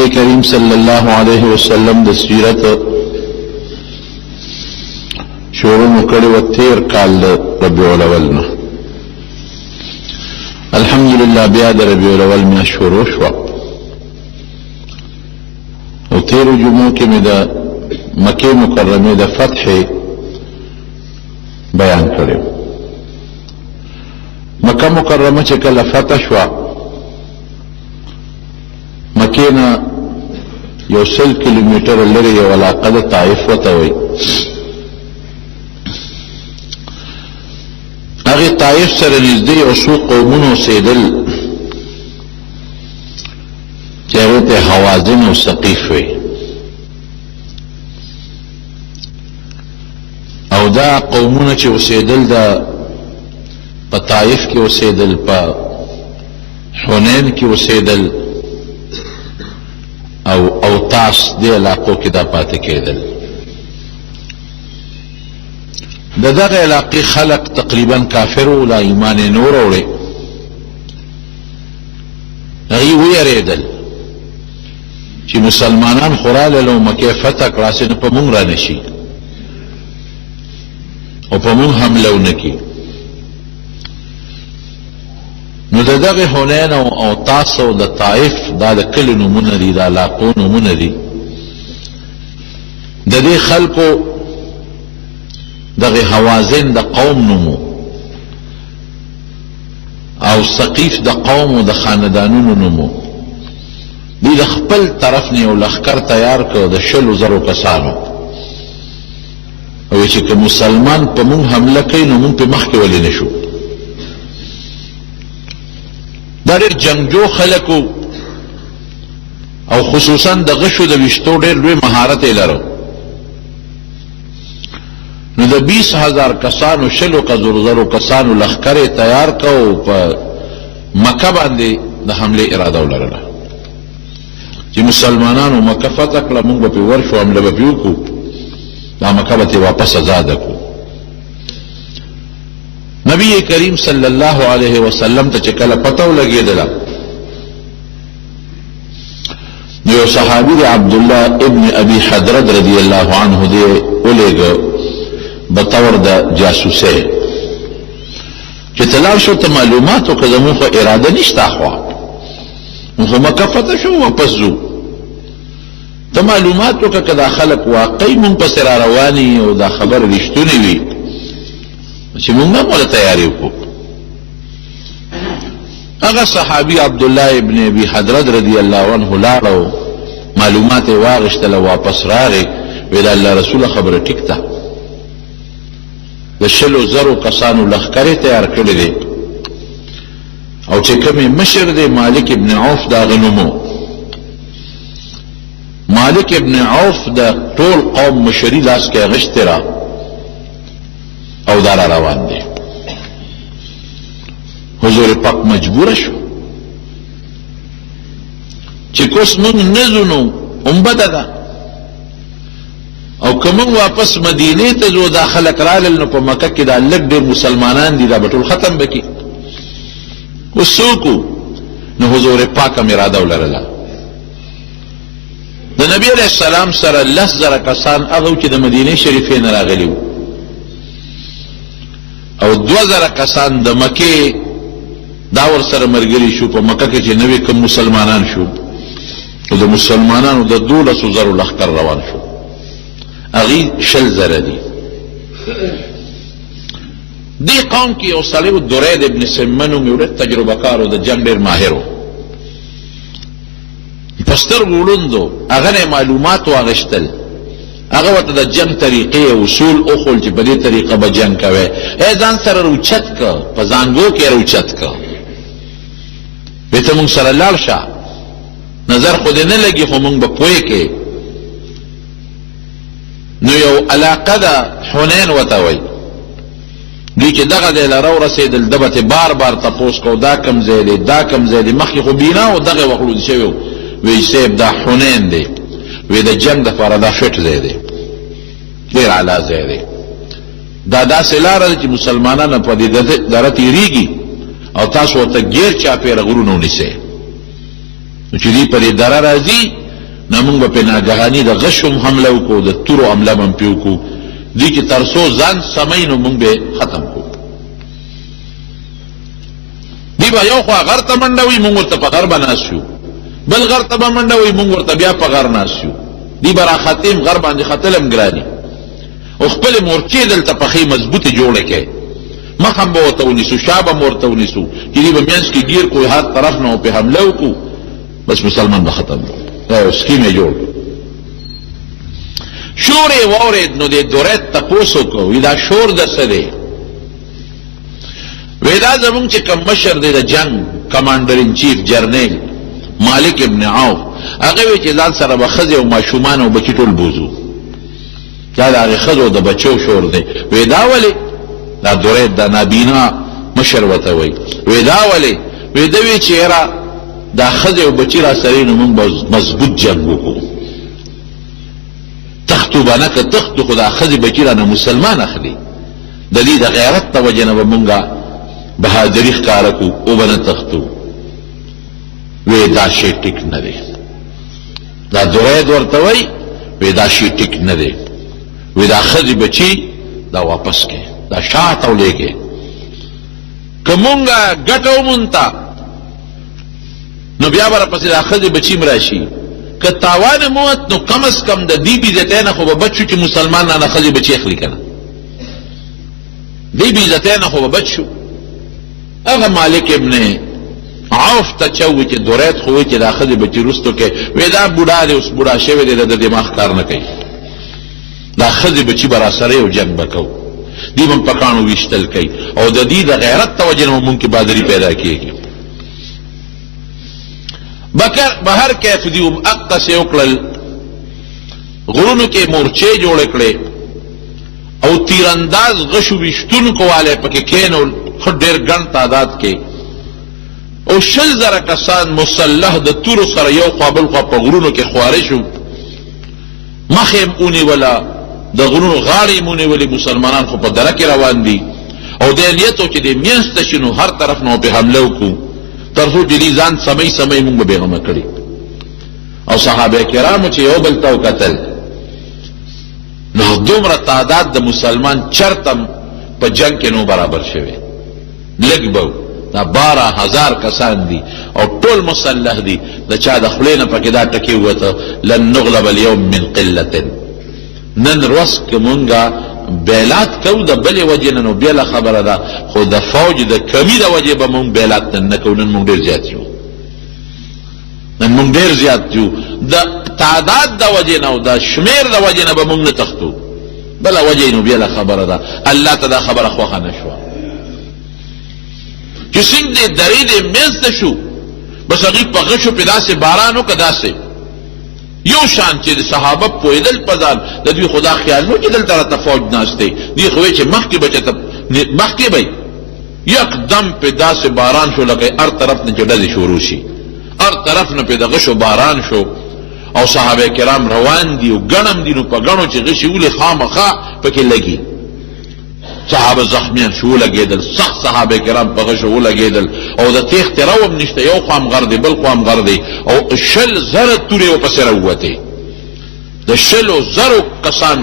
نبی کریم صلی اللہ علیہ وسلم د سیرت شروع مکړی و 13 کال ربیع الاول نه. الحمدلله بیا د ربیع الاول میاشت شروع شوه او 13 جمعو کې مې د مکې مکرمې د فتح بیان کړی. مکه مکرمه چې کله فتح شوه مکې نه 100 کیلومتره لرې یو علاقه د طائف ورته وایي. هغې طائف سره نږدې یو څو قومونه اوسېدل چې هغې ته حوازن او ثقیف وایي او دا قومونه چې اوسېدل دا په طائف کې اوسېدل، په حنین کې اوسېدل او اوتاس دې علاقو کې دا پاتې کېدل. د دغه علاقې خلق تقریبا کافر و، لا ایمان یې نه وروړی. هغوی ویرېدل چې مسلمانان خو رالل او مکې فتح کړه هسې نه په مونږ را نشي او په مونږ حمله ونه کړي. نو د دغه حنین او اوتاس او د طائف دا د کلي نومونه دي، د علاقو نومونه دي. د دې خلکو دغه حوازن د قوم نومو او ثقیف د قوم او د خاندانونو نومو. دوی د خپل طرف نه یو لښکر تیار کړ د 100,000 کسانو او چې که مسلمان په مونږ حمله کوي نو مونږ پې مخکې ولې نه شو. دا ډېر جنګجو خلکو او خصوصا د غشو د ویشتو ډېر لوی مهارت یې لرو. نو د 20,000 کسانو 100,000 کسانو لښکر یې تیار کړ او په مکه باندې د حملې اراده ولرله چې مسلمانانو مکه فتح کړه مونږ به پې ورشو، حمله به پې وکړو، دا مکه به ترې واپس ازاده کړو. نبی کریم صلی الله علیه وسلم ته چې کله پته ولګېدله نو یو صحابي دی عبدالله ابن ابي حضرت رضی الله عنه دی ولېږه بطور د جاسوسۍ چې ته لاړ شو ته معلومات وکړه زموږ خو اراده نشته خوا موږ خو مکه فتح شو واپس ځو. ته معلومات وکړه که دا خلک واقعي مونږ پسې را رواني او دا خبره رښتونې وي چې مونږ هم وله تیارې وکړو. هغه صحابي عبدالله ابن ابي حضرت رضی الله عنه لاړ او معلومات یې واغېشتل او واپس راغی. ویل الله رسوله خبره ټیک ده، د 100,000 کسانو لښکر یې تیار کړی دی او چې کوم یې مشر دی مالک ابن عوف د هغه نوم مالک ابن عوف د ټول قوم مشري لاس کې اغشتې را او دا را روان دی. حضور پاک مجبوره شو چې کوس مونږ نه ځو نو هم بده ده او که مونږ واپس مدینې ته ځو دا خلک رالل نو په مکه کې دا لږ ډېر مسلمانان دي دا به ټول ختم به کړي. اوس څوک نو حضور پاک هم اراده ولرله د نبی علیه السلام سره 10,000 کسان هغه چې د مدینې شریفې نه راغلي وو او 2,000 کسان د مکې دا ورسره ملګري شو په مکه کې چې نوې کوم مسلمانان شو او د مسلمانانو د 12,000 لښکر روان شو. هغوی 100,000 دي. دې قوم کې یو سړی و درید ابن سمن نوم یې ډېر تجربه کار و د جنګ ډېر ماهر و په سترګو ړوند و. هغه نه معلومات واغېشتل، هغه ورته د جنګ طریقې اصول وښول چې په دې طریقه به جنګ کوی. ځان سره روچت که په زانګو کې روچت که وی ته مونږ سره لاړ شه نظر خو دې نه لګي خو مونږ به پوهې کې. نو یو علاقه ده حنین ورته وایي. دوی چې دغه ځای له راورسېدل ده به ترې بار بار تپوس کو دا کوم ځای دی دا کوم ځای دی. مخکې خو بینا و دغه وخت لود شوی و. وی صاحب دا حنین دی، وی د جنګ دپاره دا فټ ځای دی، ډېر اعلی ځای دی. دا داسې لاره ده چې مسلمانان په دې دره تېرېږي او تاسو ورته ګیر چاپېره غرونه ونیسئ نو چې دوی په دې دره راځي نه موږ به پې ناګهاني د غشو هم حمله وکړو د تورو حمله به هم پې وکړو دې کې تر څو ځان سمی نو موږ به ختم کړو دی به یو خوا غر ته منډه وي موږ ورته په غر به ناست یو بل غر ته به منډه وي موږ ورته بیا په غر ناست یو دی به راختیم غر باندې ختل هم ګراني او خپلې مورچې دلته پخې مضبوطې جوړې کړې مخ هم به ورته ونیسو شا به هم ورته ونیسو چې دی به منځ کې ګیر کړو هر طرف نه پې حمله وکړو بس مسلمان به ختم کړو سکیم یې جوړ شور یې واورېد نو دې درید تپوس وکړو وي دا شور د څه دی وی دا زمونږ چې کوم مشر دی د جنگ کمانډر ان چیف جرنیل مالک ابن عوف هغه وی چې ځان سره به ښځې او ماشومان او بچي ټول بوزو دا د هغې ښځو د بچو شور دی وی دا ولې دا درید دا نابینا مشر ورته وی وی دا ولې وی ده وی چې یاره دا ښځې او بچي را سره نو موږ به مضبوط جنګ وکړو تختو به نه که تختو خو دا ښځې بچي رانه مسلمان اخلي د دې د غیرت د وجې نه به مونږ بهادري ښکاره کړو او به نه تختو وی دا شی ټیک نه دی دا درید ورته وی وی دا شی ټیک نه دی وی دا ښځې بچي دا واپس کړې دا شاته ولېږې که مونږ ګټه ومونته نو بیا به راپسې دا ښځې بچي م راشي که تاوان موت نو کم از کم د دې بېعزتۍ نه خو به بچ شو چې مسلمانانه ښځې بچي اخلي که نه دې بېعزتۍ نه خو به بچ شو هغه مالک ابن عوف ته چا ووی چې درید خو وی چې دا ښځې بچي رستو کې وی دا بوډا دی اوس بوډا شوی دی د دماغ کار نه کوي دا ښځې بچي به راسره یو جنګ به کوو دې به هم په کاڼو ویشتل کوي او د دې د غیرت د وجې نه مونږ کې بهادري پیدا کېږي بهر کیف دی هم اقصې وکړل غرونو کې مورچې جوړې کړې او تیرانداز غشو ویشتونکو والی پکې کېنول ښه ډېر ګڼ تعداد کې او 100,000 کسان مسلح د تورو سره یو خوا بل خوا په غرونو کې خواره شو مخ یې ونیوله د غرونو غاړې یې ونیولې مسلمانان خو په دره کې روان دي او دې نیت و چې دې منځ ته شي نو هر طرف نه پې حمله وکړو تر څو چې دې ځان سمی سمی مونږ به بېغمه کړي او صحابه کرامو چې یو بل ته وکتل نو دومره تعداد د مسلمان چرته په جنگ کې نو برابر شوی لږ به دا 12,000 کسان دي او ټول مسلح دي د چا د خولې نه پکې دا ټکي ووته لن نغلب اليوم من قلة نن ورځ که مونږه بیلات کوو د بلې وجې نه نو بېله خبره ده خو د فوج د کمي د وجې به مونږ بیلات نن نه کوو نن مونږ ډېر زیات یو نن مونږ ډېر زیات یو د تعداد د وجې نه او د شمېر د وجې نه به مونږ نه تښتو بله وجې نو بېله خبره ده الله ته دا خبره خوښه نه شوه چې څنګه دې درې دې منځ ته شو بس هغوی په غشو پې داسې باران وکړه داسې یو شان چې د صحابه پوهېدل په ځان د دوی خدا خیال نو چې دلته راته فوج ناست دی دوی خو چې مخکې به چېرته مخکې به یکدم پې داسې باران شو لکه هر طرف نه چې ډزې شروع شي هر طرف نه پې د غشو باران شو او صحابه کرام روان دي او ګڼم دي نو په ګڼو چې غشي ولې خامخا پکې لګي صحابه زخمیان شو ولګېدل سخت صحابه کرام په غشو ولګېدل او د تېښتې رو هم نشته یو خوا هم غر دی بل خوا هم غر دی او 100,000 تورې ورپسې راووتې د 100,000 کسان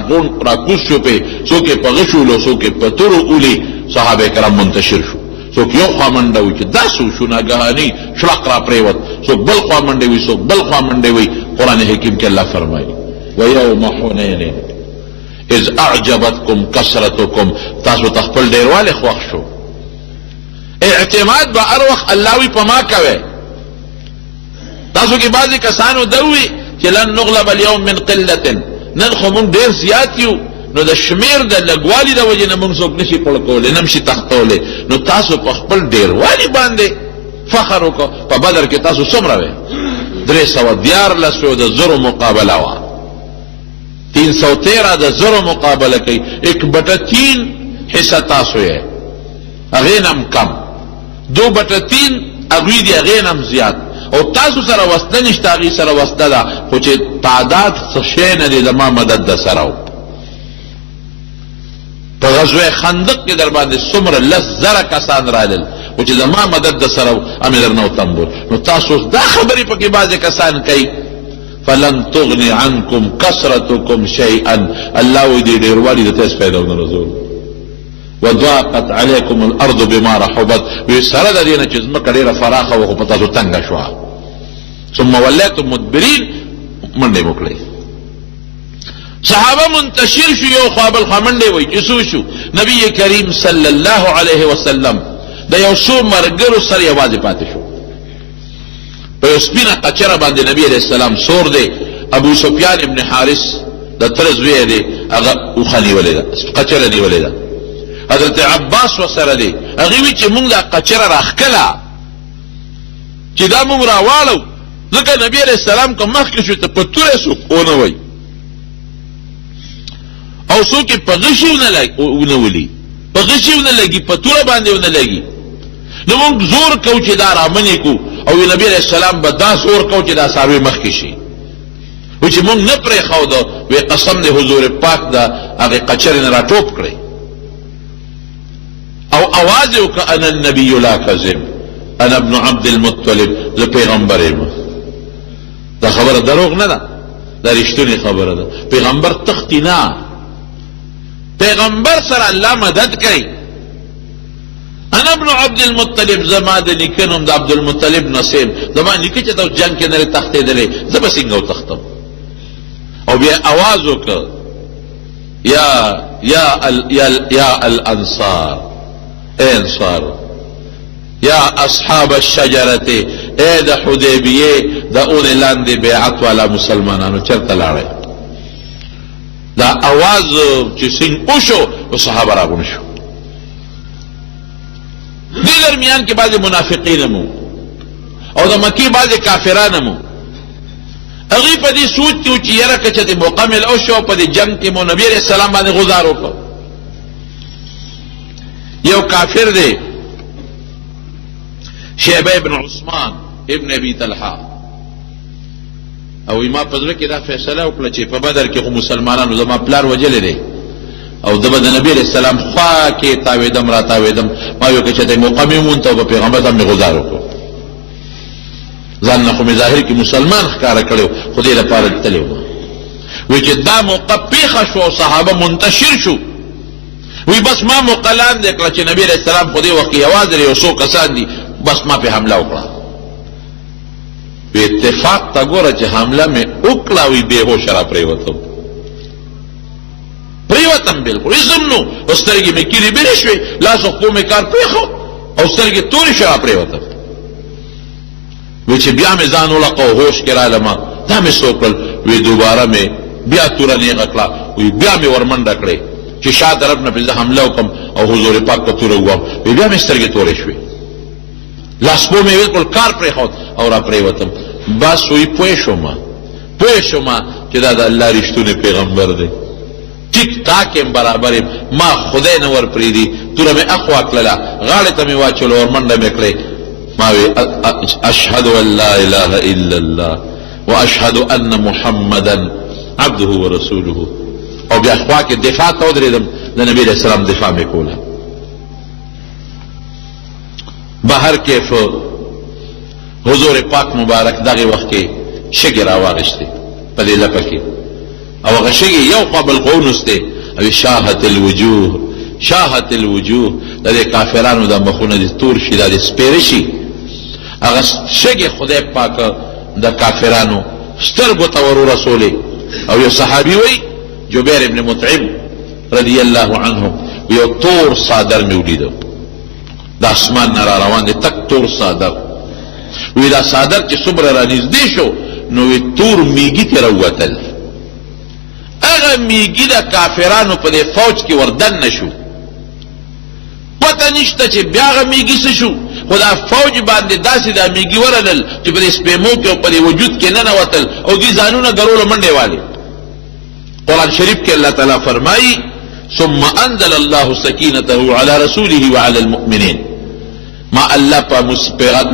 راکوز شو پې څوک یې په غشو ولو څوک یې په تورو اولي صحابه کرام منتشر شو څوک یو خوا منډه وي چې دا څه وشو ناګهاني شړق را پرېوت څوک بل خوا منډې وي څوک بل خوا منډې وي قرآن حکیم کې الله فرمایي ویوم حنین اذ اعجبتکم کثرتکم تاسو ته خپل ډېروالی خوښ شو اعتماد به هر وخت الله وي په ما کوئ تاسو کې بعضې کسانو ده وي چې لن نغلب اليوم من قلة نن خو مونږ ډېر زیات یو نو د شمیر د لږوالي د وجې نه مونږ څوک نشي پړ کولی نه شي تختولی نو تاسو په خپل ډېروالي باندې فخر وکړو په بدر کې تاسو څومره وې 314 د زرو مقابله وه 313 د زرو مقابله کوي 1/3 حصہ تاسو یې هغې نه هم کم 2/3 هغوی دي هغې نه هم زیات او تاسو سره وسله نشته هغې سره وسله ده خو چې تعداد څه شی نه دی زما مدد در سره و په غزوه خندق کې در باندې څومره 10,000 کسان رالل خو چې زما مدد در سره و امې در نه و تنبور نو تاسو دا خبرې پکې بعضې کسان کوي فلن تغني عنكم کثرتکم شیئا، اللہ وی دی ډیروالی د تاسو پیدا ونه رسول. وضاقت علیکم الارض بما رحبت، وی سره د دې نه چې ځمکه ډیره فراخه وه خو په تاسو تنګه شوه. ثم ولیتم مدبرین، منډې مو کړې. صحابه منتشر شو، یو خوا بل خوا منډې وایي چې څه شو. نبی کریم صلی الله علیه وسلم د یو څو ملګرو سره یوازې پاتې شو. په یو سپینه قچره باندې نبی علیہ السلام سور دی. ابو سفیان ابن حارث د تره زوی دی، هغه اوښه نیولې ده، قچره نیولې ده. حضرت عباس ورسره دی. هغې وی چې مونږ دا قچره راښکله چې دا مونږ راواړو، ځکه نبی علیہ السلام که مخکې شو ته په توره څوک ونه وایي او څوک یې په غشي ونه ولي، په غشي ونه لګي، په توره باندې ونه لګي. نو مونږ زور کوو چې دا رامنې کو، او نبی علیہ السلام به دا زور کوو چې دا صحابې مخکې شي. وی چې مونږ نه پرېښوده، وی قسم دی حضور پاک د هغې قچرې نه راټوپ کړی او اواز یې وکړه انا النبي لا کذب انا ابن عبد المطلب، زه پیغمبر یم. دا خبره دروغ نه ده، دا رښتونې خبره ده. پیغمبر تختی نه، پیغمبر سره الله مدد کوي. انا ابن عبد المطلب، زما د نیکه نوم د عبد المطلب نسیم، زما نیکه چې د جنګ کې نه تښتېدلی، زه به څنګه وتښتم. او بیا اواز وکړه یا الانصار، اے انصار، یا اصحاب الشجرة، اے د حدیبیه د اونې لاندې بیعت والا مسلمانانو چرته لاړئ. دا اواز چې څنګه وشو، نو صحابه راغونډ شو. دې درمیان کې بعضې منافقین هم او د مکې بعضې کافران هم هغوی په دې سوچ کې و چې یاره که چېرې مکمل وشو په دې جنګ کې مو نبي علیه السلام باندې غذار وکړو. یو کافر دی شیبه ابن عثمان ابن ابي طلحه، او ما په زړه کې دا فیصله وکړه چې په بدر کې خو مسلمانانو زما پلار وجلی دی او د نبی علیہ السلام خوا کې تاویدم را تاویدم، ما یو که چې مقامی مونته او په پیغمبر باندې غذار وکړو. ځان نه خو مې ظاهر کې مسلمان ښکاره کړی، خو دې لپاره تللی وم. وی چې دا موقع پیښه شو او صحابه منتشر شو، وی بس ما موقع لاندې کړه چې نبی علیہ السلام خو دې وخت کې یوازې یو څو کسان دي، بس ما پې حمله وکړه. په اتفاق ته ګوره چې حمله مې وکړه، وی بېهوشه را پرېوتم بالکل اسم نو، او سترګې مې کیلې بیرې شوې، لاس او خپو مې کار پرېښو او سترګې تورې شوې را پرېوتم. وی چې بیا مې ځان ولقه او هوش کې رالمه، دا مې څه وکړل، وی دوباره مې بیا توره نیغه کړه، وی بیا مې ورمنډه کړې چې شا طرف نه پې زه حمله وکړم او حضور پاک ته توره ووهم، وی بیا مې سترګې تورې شوې، لاس پو مې بالکل کار پرېښود او را پرېوتم. بس وی پوه شوم چې دا د الله رښتونی پیغمبر دی. ټیک ټاک یم، برابر یم، ما خدای نه ور پرېږدي. توره مې اخوا کړله، غاړې ته مې واچولو، ورمنډه مې کړې. ما وی اشهد ان لا اله الا الله واشهد ان محمدا عبده ورسوله. او بیا خوا کې دفاع ته ودرېدم، د نبی علیہ السلام دفاع مې کوله. بهر کیف حضور پاک مبارک دغه وخت کې شګې راواغېستې په دې لپه کې، او هغه شګې یو خوا بل خوا ونوستې، او شاهت الوجوه د دې کافرانو د مخونه دې تور شي، دا دې سپېره شي. هغه شګې خدای پاک د کافرانو سترګو ته ور ورسولې. او یو صحابي وی جبیر ابن مطعم رضی الله عنه، یو تور صادر مې ولیدو، د اسمان نه را روان دی تک تور صادر. وی دا صادر چې څومره را نږدې شو، نو وی تور میږي ترې راووتل. هغه میږي د کافرانو په دې فوج کې وردن نه شو، پته نشته چې بیا هغه میږي څه شو، خو دا فوج باندې داسې دا میږي ورغلل چې په دې سپېمو کې او په دې وجود کې ننوتل او دوی ځانونه ګرولو منډې والې. قرآن شریف کې الله تعالی فرمایي ثم انزل الله سکینته علی رسوله وعلى المؤمنین. ما الله په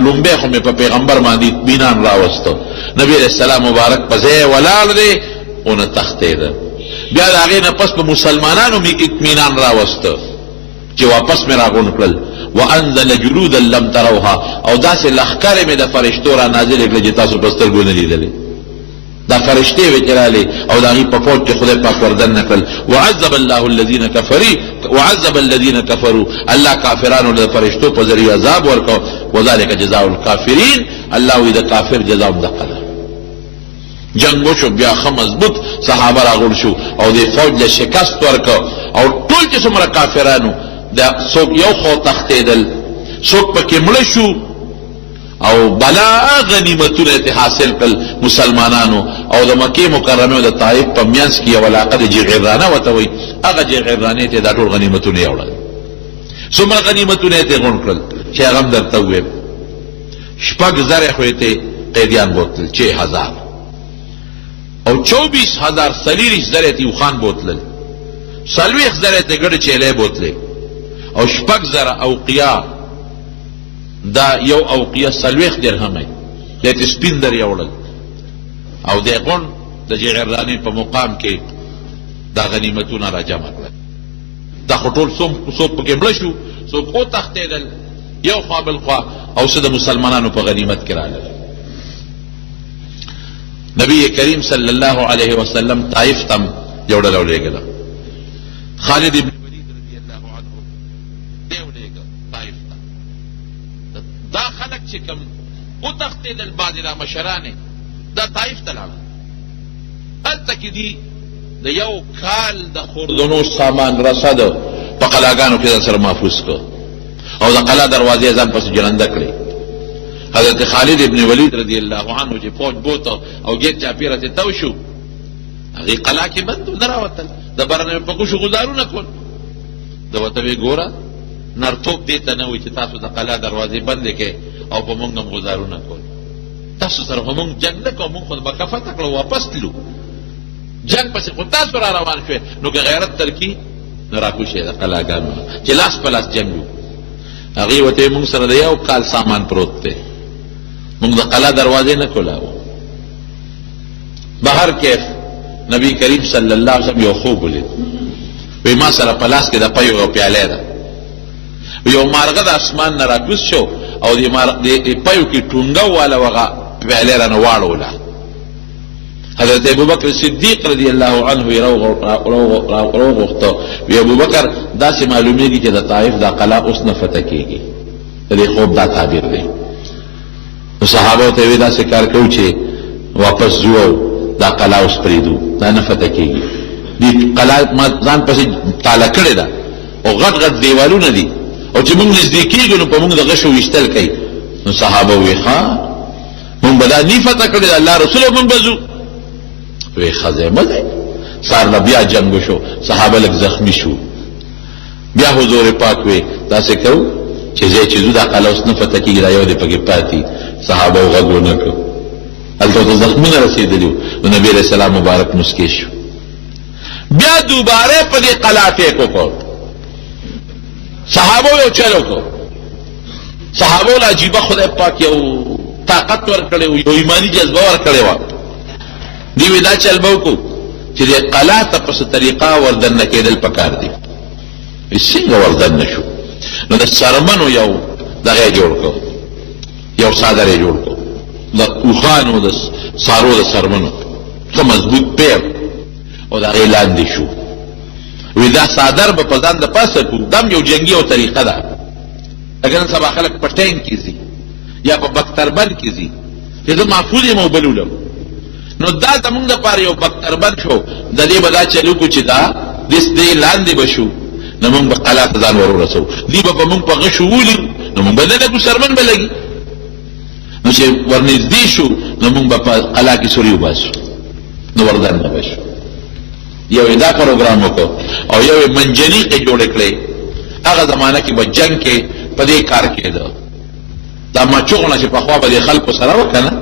لومبه خو مې په پیغمبر باندې اطمینان راوسته. نبی علیہ السلام مبارک په ځای ولاړ دی، اونه تختېده. بیا د هغې نه پس په مسلمانانو مې اطمینان راوسته چې واپس مې راغونډ کړل. وانزل جلودا لم تروها، او داسې لښکرې مې د فرشتو را نازلې کړې چې تاسو په سترګو نه لیدلې. دا فرشتے وچراله او دا غي په فوج کې خدای پاک وردن نکړل. وعذب الله الذين كفروا الله کافرانو د فرشتو په ذریعہ عذاب ورکو. وذلك جزاء الكافرين الله وی د کافر جزاء دقه. جنگ وشو بیا خه مضبوط صحابه راغون شو او د فوج له شکست ورکو او ټول چې څومره کافرانو دا څوک یو خو تختیدل څوک پکې مړ شو او بلا غنیمتونه ته حاصل کړل مسلمانانو. او د مکه مکرمه او د طائف په میانس کې یو علاقه د جغرانه وته وي هغه جغرانه ته دا ټول غنیمتونه یوړل. څومره غنیمتونه ته غون کړل چې هغه درته وې شپږ زره خو ته قیدیان بوتل 6000 او 24000 سلیریش زره ته خان بوتل 40 زره ته ګډ چيله بوتل او شپږ زره اوقیا دا یو اوقیه 40 درهم دی د سپین در یوړل او د غون د جعرانی په مقام کې دا غنیمتونه را جمع کړل. دا خټول څوک پکې مړ شو څوک او تختیدل یو خوا بل خوا او څه د مسلمانانو په غنیمت کې راغله. نبی کریم صلی الله علیه وسلم طائف تم یوړل او لګل. خالد ابن ولید رضی الله عنه دیو لګل طائف ته. دا خلق چې کوم او تختیدل بعض را مشرانه دا طائف ته لاړ. هلته کې دی د یو کال د خوردونو سامان رسد په قلاګانو کې سره محفوظ کو او د قلا دروازې ځان پس جلنده کړې. حضرت خالد ابن ولید رضی الله عنه چې فوج بوته او ګیټ چاپیره ته تو شو هغه قلا کې بند دراوتل د برنه په کوشو گزارونه کول. د وته وی ګوره نرتوب دې ته نه وي چې تاسو د قلا دروازې بندې کې او په موږ هم گزارونه کول. تاسو سره موږ جنگ نه کوو موږ خو به کفته کړو واپس تلو جنگ پسې خو تاسو را روان شوي نو که غیرت ترکی نه راکوشئ د قلاګانو چې لاس په لاس جنګ وو. هغې ورته موږ سره د یو کال سامان پروت دی موږ د قلا دروازې نه کولاو. بهر کیف نبی کریم صلی الله علیه وسلم یو خوب ولید وی ما سره په لاس کې د پیو یو پیاله ده یو مارغه د اسمان نه راکوز شو او د پیو کې ټونګه والا وغه پیاله رانه واړوله. حضرت ابوبکر صدیق رضی الله عنه راوغوښته وی ابوبکر داسې معلومیږي چې د طائف دا قلا اوس نه فتح کېږي. د دې خوب دا تعبیر دی. نو صحابه ته وی داسې کار کوو چې واپس ځو دا قلا اوس پرېږدو دا نه فتح کېږي. دې قلا ما ځان پسې تاله کړې ده او غټ غټ دیوالونه دي او چې موږ نږدې کېږو نو په موږ د غشو ویشتل کوي. نو صحابه وی ښه موږ به دا نه فتح کړې ده الله رسول موږ به ځو. وی خزه مزه سار بیا جنگ شو صحابه لک زخمی شو. بیا حضور پاک وی داسې کو چې زه چې زو دا قلا اوس نه فتح کېږي دا یو دې پکې پاتې. صحابه غږ ونه کړ هلته ته زخمونه رسېدلي نو نبی علیه السلام مبارک مسکې شو. بیا دوباره په دې قلا ټیک وکړ. صحابه یو چل وکړ. صحابه له عجیبه خدای پاک یو طاقت ورکړی و یو ایماني جذبه ورکړې وه. دیوی دا چل بوکو چې د قلا ته په څه طریقه وردن نه کېدل پکار دي. څنګه وردن نه شو نو د څرمنو یو دغه جوړ کړو یو څادر یې جوړ کړو د اوښانو د څارو د څرمنو ښه مضبوط پیر او د هغې لاندې شو. وی دا څادر به په ځان د پاسه کړو دا یو جنګي او طریقه ده. اگر نن سبا خلک په ټینک کې ځي یا په بختربند کې ځي چې زه محفوظ یم او بل ولم نو دا زمونږ دپاره یو بختربند شو. د دې به دا چل وکړو چې دا دې لاندې به شو نو موږ به قلا ته ځان ور ورسوو. دوی به په موږ په غشو ولي نو موږ به نه لګو څرمن به لګي. نو چې ورنږدې شو نو موږ به په قلا کې سوري وباسو نو وردن نه به شو. یو یې دا پروګرام وکړو او یو یې منجنیقې جوړې کړې. هغه زمانه کې به جنګ کې په دې کار کېده. دا مچوغونه چې پخوا به دې خلکو سره وه که نه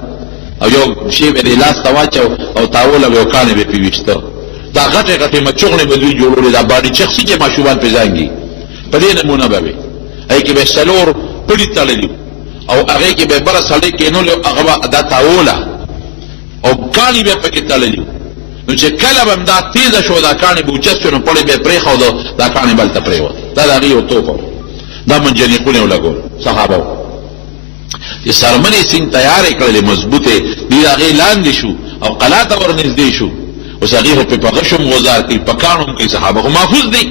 او یو شی به دې لاس ته واچو او تاول او یو کاڼې به پرې ویشته. دا غټې غټې مچوغنې به دوی جوړولې دا باډي چخسي چې ماشومان پرې زانګي په دې نمونه به وي. هغې کې به څلور پړي تړلي او هغې کې به بره سړی کېنولې هغه به دا تاوله او کاڼي به پکې تړلي. نو چې کله به دا تیزه شو دا کاڼې به اوچت شو نو پړی به یې پرېښوده دا کاڼې بلته پرېوت. دا د هغې یو توپ و. دا منجنیقونه یې ولګول صحابه و. چې څرمنې سینګ تیارې کړلې مضبوطې دوی د هغې لاندې شو او قلا ته ورنږدې شو. اوس هغې خو په غشم غزار کوي، په کاڼو کوي، صحابه خو محفوظ دي.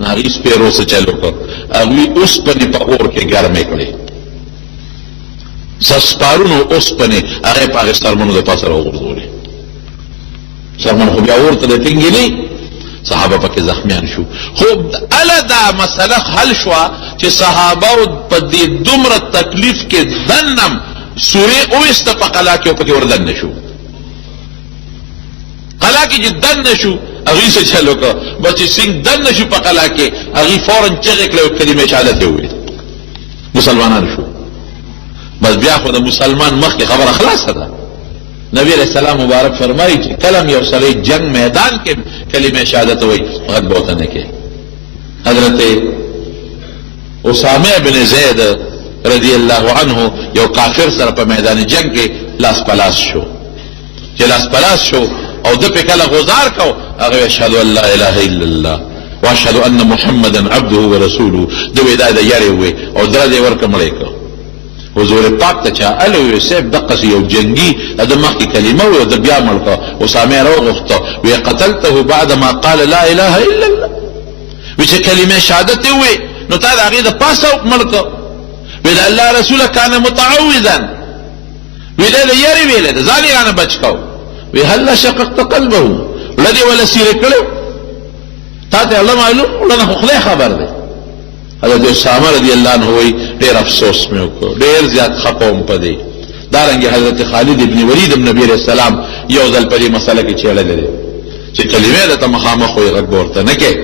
نو هغې سپېرو څه چل وکړ، هغوی اوسپنې په اور کې ګرمې کړې، سپارونو اوسپنې هغې په هغې څرمنو د پاسه راوغورځولې. څرمن خو بیا اور ته د ټینګې نه، صحابه پکې زخمیان شو. خو اله دا مسله حل شوه چې صحابه په دې دومره تکلیف کې دنم سورې اویسته په قلا کې او پکې وردن نه شو. قلا کې چې دن نه شو هغې څه چل وکړه، بس چې سنګ دن نه شو په قلا کې هغې فوراً چغې کړې او کلمې شهادت یې وویل، مسلمانان شو. بس بیا خو د مسلمان مخکې خبره خلاصه ده. نبی علیہ السلام مبارک فرمایي چې کلم یو سړی جنگ میدان کې کلمه شهادت وایي غږ به ورته نه کوي. حضرت اسامه بن زید رضی الله عنه یو کافر سره په میدان جنگ کې لاس پلاس شو. چې لاس پلاس شو او د په کله غزار کو هغه اشهد ان لا اله الا الله واشهد ان محمدا عبده ورسوله دوی دا یاري وي او درځي ورکه مړی کو. حضور پاک ته چا الوی سیب دقسی یو جنگی د مخکې کلمه و د بیا ملکه اسامه راوغوښته وی قتلته بعد ما قال لا اله الا الله. وی چې کلمه شهادت وی نو تا د هغې د پاسه ملکه. وی د الله رسوله کان متعوذا، وی دی د یارې ویلی د ځان یې رانه بچ کو. وی هلا شققت قلبه، وړه دې وله سیرې کړی، تا ته الله معلوم، وړه نه خو خدای خبر دی. حضرت اسامه رضی الله عنه وی ډیر افسوس مې وکړ، ډیر زیات خفه وم په دې. دارنګې حضرت خالد ابن ولید هم نبی علیہ السلام یو ځل په دې مسله کې چېړلی دی چې کلمې درته مخامخ وایي غږ به ورته نه کوې.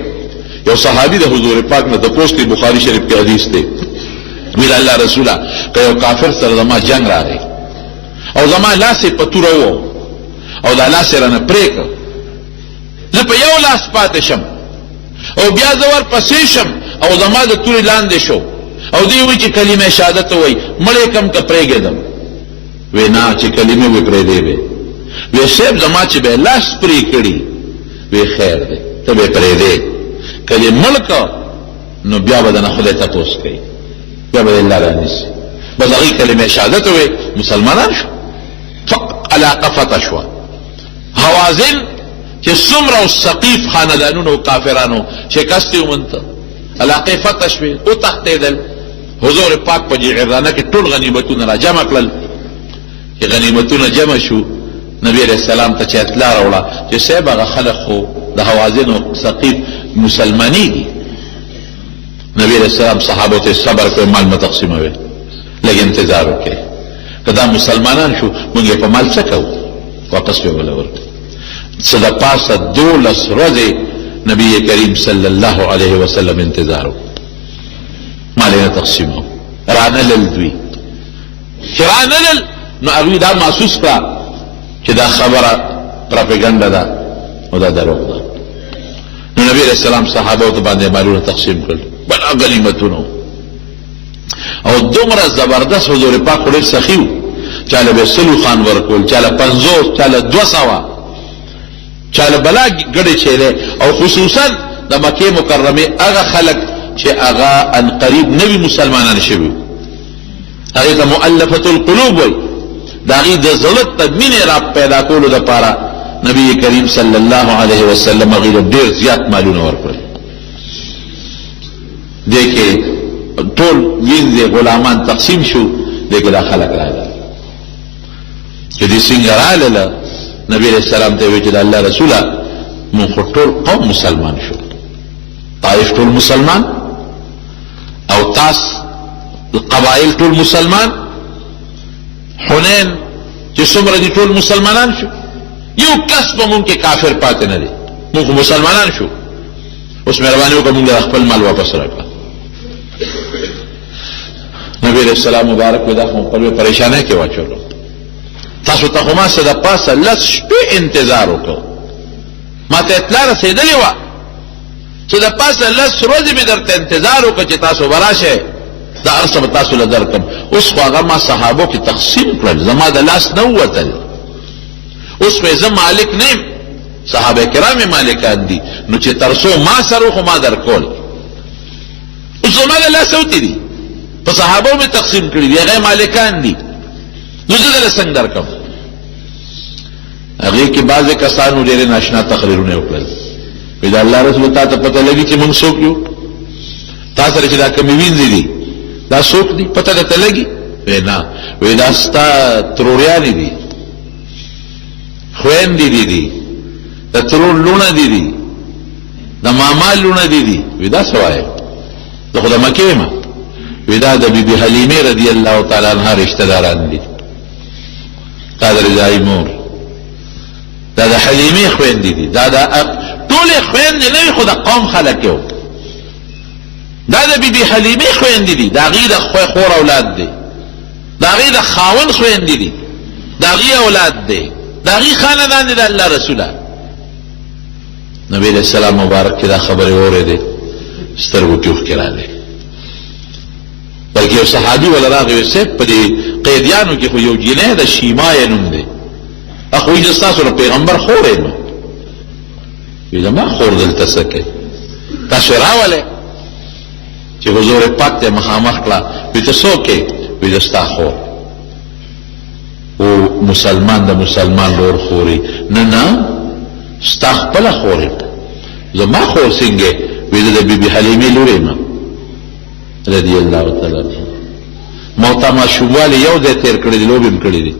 یو صحابي د حضور پاک نه تپوس کوي، بخاري شریف کې حدیث دی، ویل الله رسوله که یو کافر سره زما جنگ راغی او زما لاس یې په توره و او دا لاس یې رانه پرې کړ، زه په یو لاس پاتې شم او بیا زه ورپسې شم او زما د تورې لاندې شو او دی وی چې کلمه شهادت وای مړې کم که پرېږدم. وی نه چې کلمه وی پرېږدې وی. وی صاحب زما چې به لاس پرې کړي، وی خیر دی ته به پرېږدې، که دې مړ که نو بیا به دنه خدای تپوس کوي، بیا به الله رانیسي. بس هغې کلمه شهادت وی مسلمانان شو. علاقه فتح شوه. حوازن چې څومره ثقیف خاندانونو او کافرانو شکست یې ومنته، علاقې فتح شوې او تښتېدل. حضور پاک په جعرانه کې ټول غنیمتونه را جمع کړل. چې غنیمتونه جمع شو نبی علیہ السلام ته چې اطلاع راوړه چې صاحب هغه خلق خو د حوازن او ثقیف مسلماني دي. نبی علیہ السلام صحابو ته صبر کوي، مال مه تقسیموئ، لږ انتظار وکړئ، که دا مسلمانان شو موږ یې په مال څه کوو، واپس به وله ورکړو. څه د پاسه 12 ورځې نبی کریم صلی الله علیه وسلم انتظار وکړو، مال یې نه تقسیمو. رانلل دوی چې رانلل نو هغوی دا محسوس کړه چې دا خبره پراپیګنډه ده او دا دروغ ده. نو نبی علیہ السلام صحابو ته باندې مالونه تقسیم کړل، بلا غنیمتونو. او دومره زبردست حضور پاک ډېر سخي و، چاله به 100 خان ورکول، چاله 50، چاله 200، چاله بلا ګډې چیرې. او خصوصا د مکې مکرمې هغه خلک چې هغه ان قریب نوي مسلمانان شوي، هغې ته مؤلفة القلوب وایي، د هغې د زړه ته مینې را پیدا کولو دپاره نبی کریم صلی الله علیه وسلم هغې ته ډېر زیات مالونه ورکړل. دې کې ټول وینځې غلامان تقسیم شو، دې کې دا خلک راغلل. چې دې څنګه راغلله نبی علیہ السلام ته وی چې د الله رسوله مونږ خو ټول قوم مسلمان شو، طائف ټول مسلمان او تاس قبایل ټول مسلمان، حنین چې څومره دي ټول مسلمانان شو، یو کس به مونږ کې کافر پاتې نه دی، مونږ خو مسلمانان شو. اوس مهرباني وکړه مونږ له خپل مال واپس راکړه. نبی علیہ السلام مبارک وی دا خو په پریشانۍ کې واچولو، تاسو ته خو ما څه د پاسه 10 شپې انتظار وکړو، ما ته اطلاع رسېدلې وه چې د پاسه 10 ورځې مې درته انتظار وکړه چې تاسو به راشئ، دا هر څه به تاسو له درکړم. اوس خو هغه ما صحابو کې تقسیم کړل، زما د لاس نه ووتل. اوس خو زه مالک نه یم، صحابه کرام یې مالکان دي، نو چې تر څو ما سره خو ما درکول. اوس زما د لاس وتې دي، په صحابو مې تقسیم کړي دي، هغه مالکان دي، نو زه دله څنګه درکړم؟ دې کې بعضې کسانو ډېرې ناشنا تقریرونه وکړل، وایي د الله رسول تا ته پته لګي چې موږ څوک یو؟ تا سره چې دا کومې وینځې دي دا څوک دي؟ پته درته لګي؟ وایي نه. وایي دا ستا تروریانې دي، خویندې دي، د ترور لوڼه دي، د ماما لوڼه دي. وایي دا څه وایې؟ زه خو د مکې یم. وایي دا د بیبي حلیمې رضی الله تعالی عنها رشته داران دي، دا د رضایي مور، دا د حلیمې خویندې دي، دا د ټولې خویندې نه وي خو د قوم خلک یو، دا د بیبي حلیمې خویندې دي، د هغې د خور اولاد دی، د هغې د خاوند خویندې دي، د هغې اولاد دی، د هغې خاندان دی د الله رسوله. نبی علیہ السلام مبارک کې دا خبرې اورېدې، سترګو کې اوښکې راغلې. بلکې یو صحابي ولا راغی، وایي صاحب په دې قیدیانو کې خو یو جنۍ د شیما یې نوم دی، اخو وایي زه ستاسو د پیغمبر خور یم. وایي زما خور دلته څه کوي؟ تاسو یې راولئ چې حضور پاک ته مخامخ کړه. وایي ته څوک یې؟ وایي زه ستا خور. او مسلمان د مسلمان لور خوري؟ نه نه، ستا خپله خور یم. زما خور څنګه؟ وایي زه د بیبي حلیمې لور یم رضی الله تعالی عنها. ما ورته ماشوموالې یو ځای تېر کړی دي، لوبې م کړې دي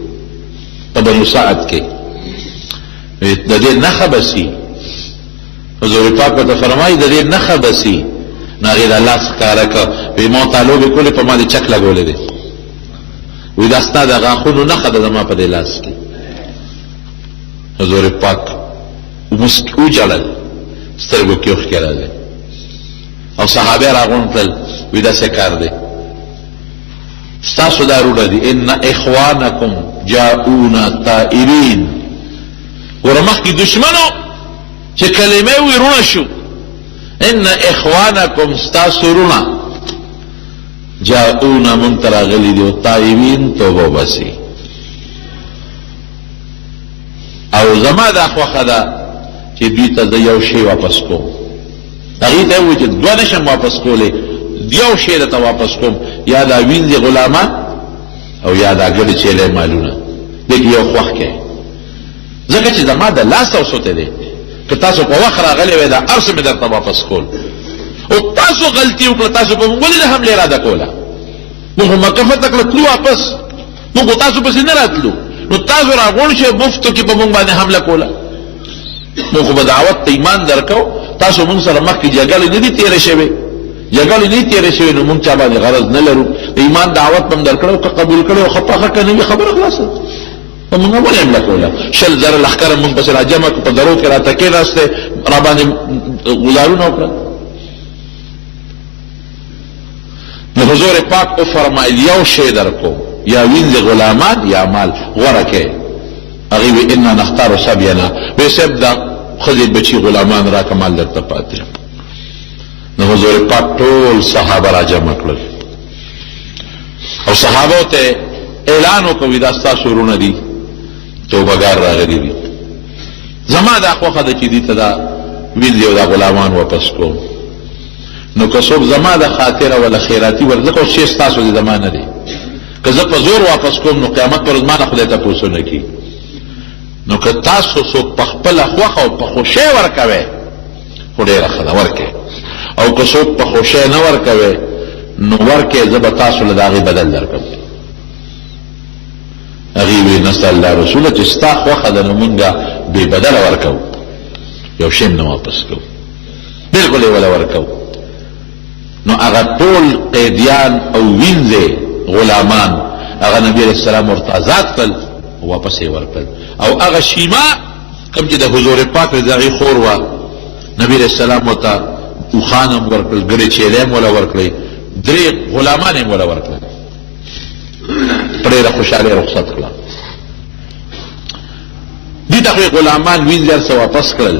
په بنو سعد کې. د دې نښه به سي، حضور پاک ورته فرمایي د دې نښه به سي. نو هغې د الله ښکاره کړه، وایي ما ورته لوبې کولې، په ما دې چک لګولی دی. وایي دا ستا د غاښونو نښه ده زما په دې لاس کې. حضور پاک وجړل، سترګو کې اوښکې راغلې، او صحابه راغون کړل. وایي دا څه کار دی؟ ستاسو دا رونه دي. ان اخوانکم جاؤونا طائرین. ګوره مخکې دشمنو چې کلمې وي رونه شو. ان اخوانکم ستاسو رونه جاؤونا مونږ ته راغلي دي، طائرین توبه وباسي. او زما دا خوښه ده چې دوی ته زه یو شی واپس کوم. هغې ته وایي چې دوه نشم واپس کولی، یو شی درته واپس کوم، یا دا وینځې غلامان او یا دا ګډې چیلې مالونه، دې کې یو خوښ کړئ، ځکه چې زما د لاس اوسوتی دی. که تاسو په وخت راغلی وی دا هر څه مې درته واپس کول، او تاسو غلطي وکړه، تاسو په موږ ولې د حملې اراده کوله؟ موږ خو مکه فتح کړه، تلو واپس، موږ تاسو پسې نه راتلو. نو تاسو راغون شئ مفتو کې په موږ باندې حمله کوله. موږ خو به دعوت ته ایمان درکو، تاسو موږ سره مخکې جګړې نه دي تېرې شوې، جګړې نه تېرې شوې، نو موږ چا باندې غرض نه لرو. د ایمان دعوت به م درکړو، که قبول کړی او خپه که نه وي خبره خلاصه. په موږ ولې حمله کوله؟ 20 زره لښکره موږ پسې را جمع کړو، په درو کې راته کېناستې، را باندې ګزارونه وکړل. نو حضور پاک وفرمایل یو شی درکوم، یا وینځې غلامان یا مال، غوره کړئ. هغې وی انا نختار سبینا. وی صاحب دا ښځې بچي غلامان راکه، مال درته پاتې. نو حضور پاک ټول صحابه را جمع کړل، او صحابو ته اعلان وکړ دا ستاسو ورونه دي، توبهګار راغلي دي. زما دا خوښه ده چې دې ته دا وینځې او دا غلامان واپس کوم. نو که څوک زما د خاطره ولا خیراتي ځکه اوس شی ستاسو د زما نه دی، که زه په زور واپس کوم نو قیامت پر ورځ ما نه خدای تپوس نه کي. نو که تاسو څوک په خپله خوښه او په خوښۍ ورکوئ خو ډېره ښه ده ورکئ، او که څوک په خوښۍ نه ورکوئ نو ورکئ، زه به تاسو له د هغې بدل درکړم. هغې وی نسأل الله رسوله چې ستا خوښه ده نو مونږ بې بدله ورکوو، یو شی نه واپس کوو، بلکل یې وله ورکوو. نو هغه ټول قیدیان او وینځې غلامان هغه نبی علیه السلام ورته آزاد کړل، واپس یې ورکړل. او هغه شیما کوم چې د حضور پاک د هغې خور وه، نبی علیه السلام ورته اوښان هم ورکړل، ګډې چیلې هم وله ورکړې، 3 غلامان هم وله ورکړل. په ډېره خوشحالۍ رخصت کړه. دې ته خو یې غلامان وینځې هر څه واپس کړل.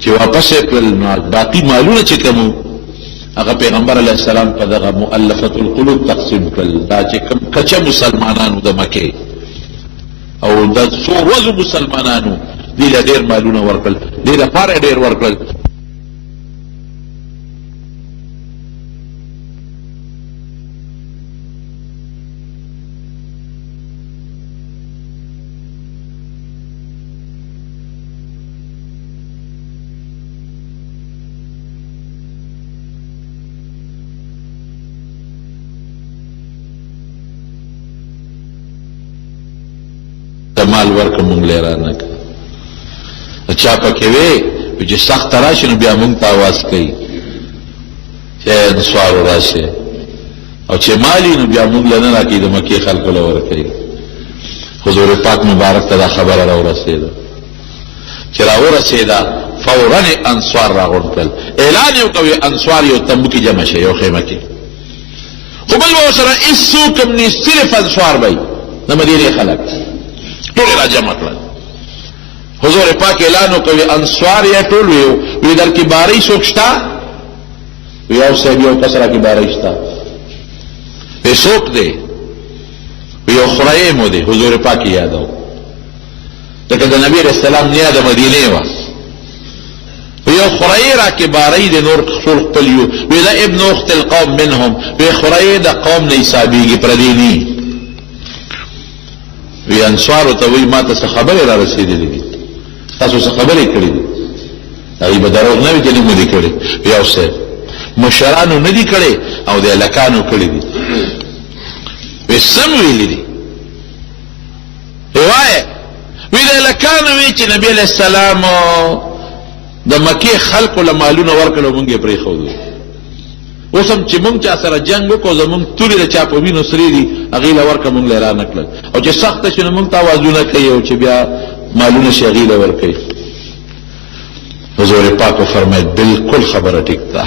چې واپس یې کړل نو باقي مالونه چې کوم هغه پیغمبر علیه السلام په دغه مؤلفة القلوب تقسیم کړل. دا چې کوم کچه مسلمانانو د مکې او د څو ورځو مسلمانانو دې له ډېر مالونه ورکړل، دې لپاره ډېر ورکړل ته مال ورکړه مونږ له را نه کړه چا پکې وې چې سخت راشي نو بیا مونږ ته آواز کوي چې انصارو راشي او چې مالی نو بیا مونږ له نه راکوي د مکې خلکو له ورکوي حضور پاک مبارک ته دا خبره راورسېده چې راورسېده فورا انصار راغونډ کړل اعلان یې وکړ انصار یو تمبو کې جمع شي یو خیمه کې خو بل به ورسره هېڅوک هم نه صرف انصار به د مدینې خلک ټول را جمع کړل حضور پاک اعلان وکړ انصار یې ټول وی در کې بارۍ څوک شته یو صاحب یو کس را کې بارۍ شته وی څوک دی یو خریم دی حضور پاک یادو لکه د نبی علیہ السلام نیا د مدینې وه یو خرئی را کې بارۍ د نور خپل خپل یو وی دا ابن اخت القوم منهم وی خرئی د قوم نه حسابېږي پردی ني وی انصارو ته وی ما ته څه خبرې را رسېدلې دي تاسو څه خبرې کړې دي هغوی به دروغ نه وي چې نه مو دي کړې یو صاحب مشرانو نه دي کړې او د هلکانو کړې دي وی سم ویلی دي وایه وی د هلکانو وی چې نبی علیہ السلام د مکې خلکو له مالونه ورکړل او مونږ یې پرېښودو اوس هم چې مونږ چا سره جنګ وکړو زمونږ تورې د چا په وینو سرې دي هغې له ورکړه مونږ له یې را نه کړل او چې سخته شي نو مونږ ته اوازونه کوي او چې بیا مالونه شي هغې له ورکوي حضور پاک وفرمایل بلکل خبره ټیک ده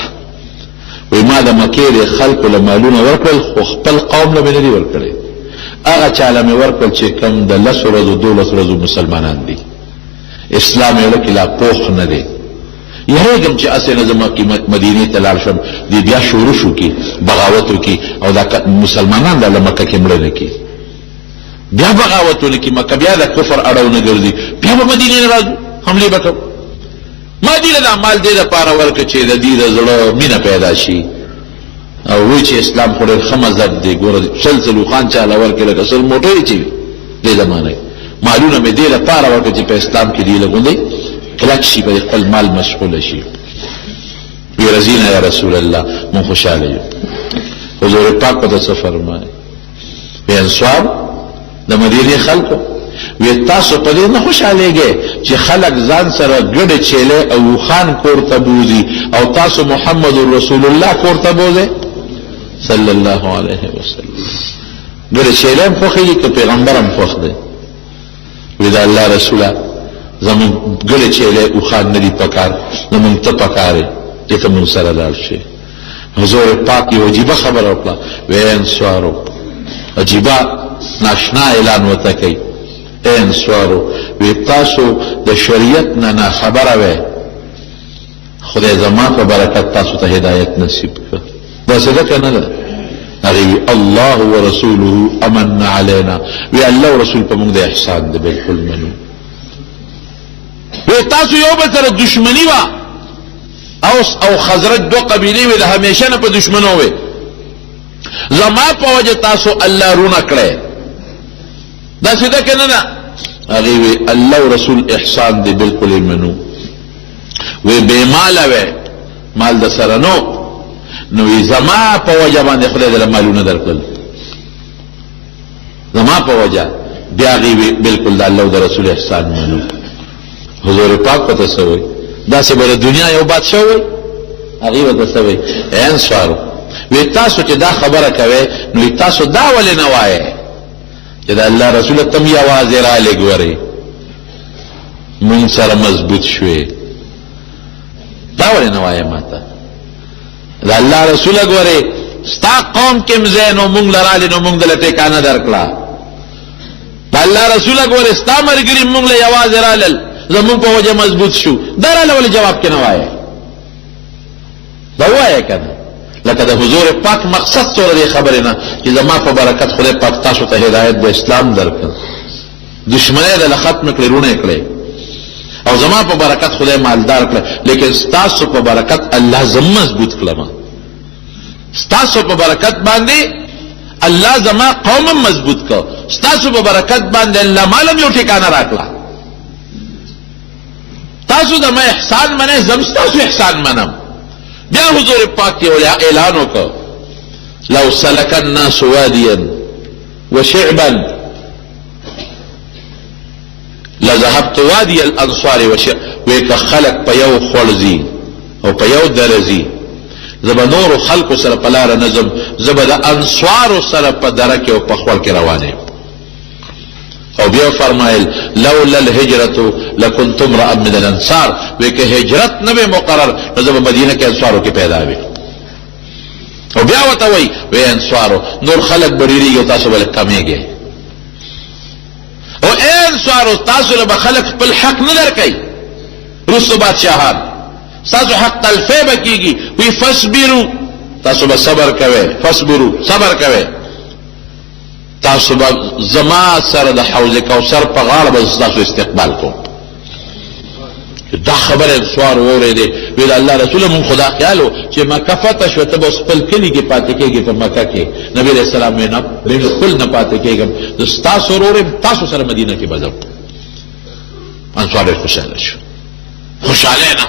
وی ما د مکې د خلکو له مالونه ورکړل خو خپل قوم له مې نه دي ورکړی هغه چا له مې ورکړل چې کوم د 10 ورځو 12 ورځو مسلمانان دي اسلام یې لکه لا پوخ نه دی یهرېږم چې اسې نه زما مدینې ته لاړ شم دی بیا شروع شو کې بغاوت وکړي او دا مسلمانان دا له مکه کې مړه نه کړي بیا بغاوت ونه کړي مکه بیا د کفر اړو نه ګرځي بیا به مدینې نه راځو حملې به کوو ما دې له دا مال دې دپاره ورکړه چې د دې د زړه مینه پیدا شي او وایي چې اسلام خو ډېر ښه مذهب دی ګوره سلسلو خان چاله ورکړي لکه سل موټرې چې وي دې زمانه مالونه مې دې لپاره ورکړه چې په اسلام کې دې له غوندې کلک شي په خپل مال مشغوله شي وی رضینا یا رسول الله مون خوشاله یو حضور پاک په څه فرمایي وی انصار د مدینې خلکو وی تاسو په دې نه خوشالېږئ چې خلک ځان سره ګډې چیلې او خان کور ته بوځي او تاسو محمد رسول الله کور ته بوځئ صلی الله علیه وسلم ګډې چیلې هم خوښېږي که پیغمبر هم خوښ دی وی د الله رسوله زمون ګړې چیلې او خان ندي پکار زمون ته پکارې چې ته مون سره لاړ شي حضور پاک یو عجیبه خبره وکړه وی انصارو عجیبه ناشنا اعلان ورته کوي ای انصارو وی تاسو د شریعت نه خبره وی خدای زما په برکت تاسو ته هدایت نصیب کړه داسې ده که نه ده هغې الله ورسوله امن علینا وی الله و رسول په مونږ د احسان ده بالکل منو وی تاسو یو بل سره دشمنی وه اوس او خزرج دو قبیلې وې د همیشه نه په دشمنو وې زما په وجه تاسو الله رونه کړی داسې ده که نه ده هغې وی الله و رسول احسان دی بلکل یې منو وی بې ماله وې مال د سره نو وی زما په وجه باندې خدای دله مالونه درکړل زما په وجه بیا هغې وی بلکل د الله و د رسول احسان منو حضور پاک پته څه وایي داسې به د دنیا یو بادشاه وایي هغې ورته څه وایي ای انصارو وی تاسو چې دا خبره کوئ نو تاسو دا ولې نه وایئ چې د الله رسوله ته م یوازې رالې ګورې مونږ سره مضبوط شوې دا ولې نه وایې ما ته د الله رسوله ګورې ستا قوم کې م ځای نو مونږ له رالې نو مونږ دله ټیکانه درکړه د الله رسوله ګورې ستا ملګري مونږ له یوازې رالل زمون په وجه مضبوط شو دا راله ولې جواب کې نه وایې دا وایې که نه لکه د حضور پاک مقصد څوره دی خبرې نه چې زما په برکت خدای پاک تاسو ته هدایت د اسلام درکړ دشمنۍ دله ختمه کړې رونه یې کړې او زما په برکت خدای مالدار کړه لیکن ستاسو په برکت الله زما مضبوط کړم ستاسو په برکت باندې الله زما قوم مضبوط کړ ستاسو په برکت باندې الله مالم یو ټیکانه راکړه تاسو زما احسان منئ زم ستاسو احسان منم بیا حضور پاک یو اعلان وکړ لو سلك الناس واديا وشعبا لذهبت وادي الانصار ویک خلق په یو خړزي او په یو درزي زب نور خلق سره په لار نظم زب د انصار سره په درکه او په خول کې روانه. او بیا فرمایل لولا الهجرة لكنت امرأ من الانصار، ویک هجرت نه مقرر زب مدینه کې انصارو کې پیدا وي. او بیا وته وی انصارو نور خلق بریریږي او تاسو بل کمیږي. او انصارو تاسو له خلق خپل حق نه درکې، رسو بادشاہان تاسو حق تلفی بکیږي. وی فصبروا، تاسو به صبر کوئ، فصبروا صبر کوئ، تاسو به زما سره د حوض کوثر په غاړه به تاسو استقبال کوم. دا خبر انصار اوریدې، ویل الله رسول مون خدا خیالو چې مکه فتح شو ته به خپل کلی کې پاتې کېږي په مکه کې. نبی علیہ السلام وی نه بالکل نه پاتې کېږم، تاسو ورورم تاسو سره مدینه کې بځم. انصار خوشاله شو، خوشاله نه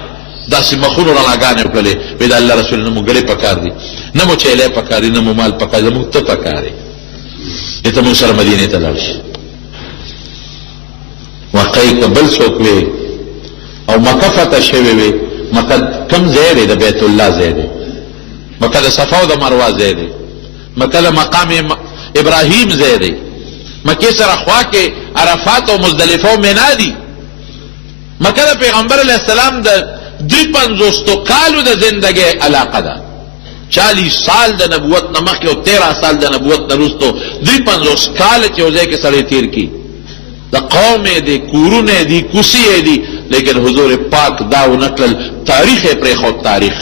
داسې مخونو رڼاګانې وکړلې. وی د الله رسول نه مو ګلې پکار دي، نه مو چیلې پکار دي، نه مو مال پکار دي، موږ ته پکار دي ته مو سره مدینه ته لاړ شي. واقعي که بل څوک وي او مکه فتح شوی وي، مکه کم ځای دی؟ د بیت الله ځای دی، مکه د صفا او د مروه ځای دی، مکه د مقام ابراهیم ځای دی، مکې سره خوا کې عرفات او مزدلفه او مینا دي. مکه د پیغمبر علیه السلام د 53 کالو د زندګۍ علاقه ده. 40 سال د نبوت نه مخکې او 13 سال د نبوت نه وروسته 53 کال چې یو ځای کې سړی تیر کړي. د قوم دی، کورونه دي، کوڅې دي، لیکن حضور پاک دا ونکړل تاریخ یې پرېښود. تاریخ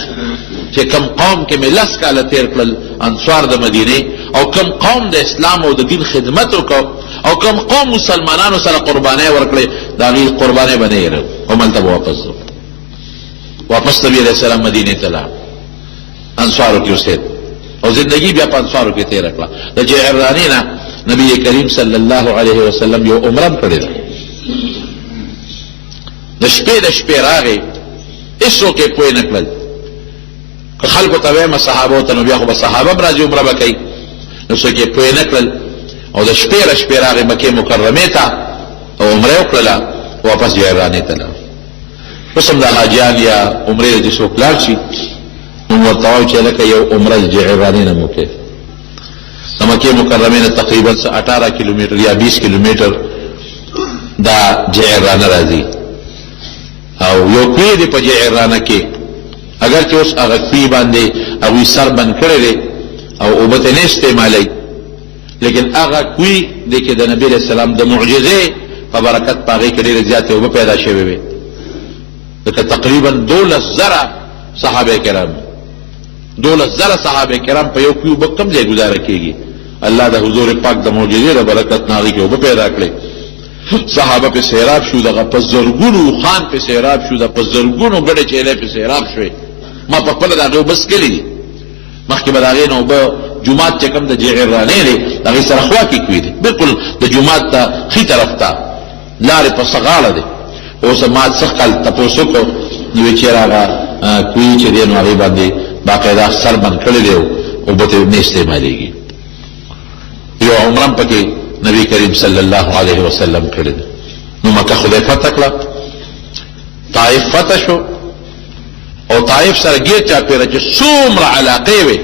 چې کم قوم کې مې 10 کاله تیر کړل انصار د مدینې، او کم قوم د اسلام او د دین خدمت وکړ، او کم قوم مسلمانانو سره قربانۍ ورکړې، د هغې قربانۍ به نه هېرو. هملته به واپس نبی علیہ السلام مدینې ته لاړ، انصارو کې اوسېد او زندگی بیا په انصارو کې تېره کړه. د جعرانې نه نبی کریم صلی الله علیه وسلم یو عمره کړې ده. د شپې راغی، هېڅوک یې پوه نه کړل. که خلکو ته وایم صحابو ته، نو بیا خو به صحابه هم راځي عمره به کوي، نو څوک یې پوه نه کړل. او د شپې راغی مکې مکرمې ته او عمره یې وکړله، واپس جعرانې ته لاړ. اوس هم د حاجیان یا عمرې چې څوک لاړ شي نو ورته وایو چې لکه یو عمره د جعرانې نه مو کوي. د مکې مکرمې نه تقریبا 18 کیلومتر یا 20 کیلومتر دا جعرانه راځي. او یو کوی دی په جعرانه کې، اگر چې اوس هغه کوی باندې هغوی سر بند کړی دی او اوبه ته نه استعمالوي، لیکن هغه کوی دی کې د نبي علیه السلام د معجزې په برکت په هغې کې ډېرې زیاتې اوبه پیدا شوې وې. لکه تقریبا 12,000 صحابه کرام، 12,000 صحابه کرام په یو کوی اوبه کم ځای ګزاره کېږي. الله د حضور پاک د معجزې د برکت نه هغې کې اوبه پیدا کړې. صحابه په سیراب شو، دغه په زرګونو خان په سیراب شو، د په زرګونو ګډې چیلې په سیراب شوې. ما په خپله د هغې اوبه څکلې دي. مخکې به د هغې نه اوبه جومات چې کوم د جعرانې دی د هغې سره خوا کې کوي دي، بلکل د جومات ته ښي طرف ته لارې په غاړه دی. اوس ما څه کال تپوس وکړو، نو ویې چېرې هغه کوي چې دی نو هغې باندې باقاعده سر بند کړی دی، اوبه ته نه استعمالېږي. یو عمره هم پکې نبی کریم صلی الله علیه وسلم کړی دی. نو مکه خدای فتح کړه، طائف فتح شو، او طائف سره ګیر چاپېره چې څومره علاقې وې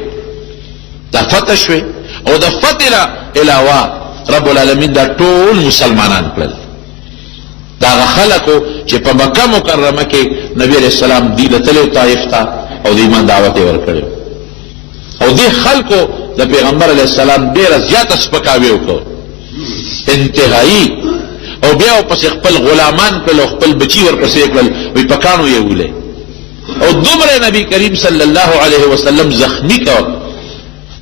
دا فتح شوې. او د فتح نه علاوه رب العالمین دا ټول مسلمانان کړل. دا هغه خلکو چې په مکه مکرمه کې نبی علیہ السلام دی لتلی طائف ته او د ایمان دعوت یې ورکړی. او دې خلکو د پیغمبر علیہ السلام ډېره زیاته سپکاوی وکړ، انتهایی. او بیا ورپسې خپل غلامان کړل او خپل بچي ورپسې کړل، وایي په کاڼو یې ولې. او دومره نبی کریم صلی الله علیه وسلم زخمی کړ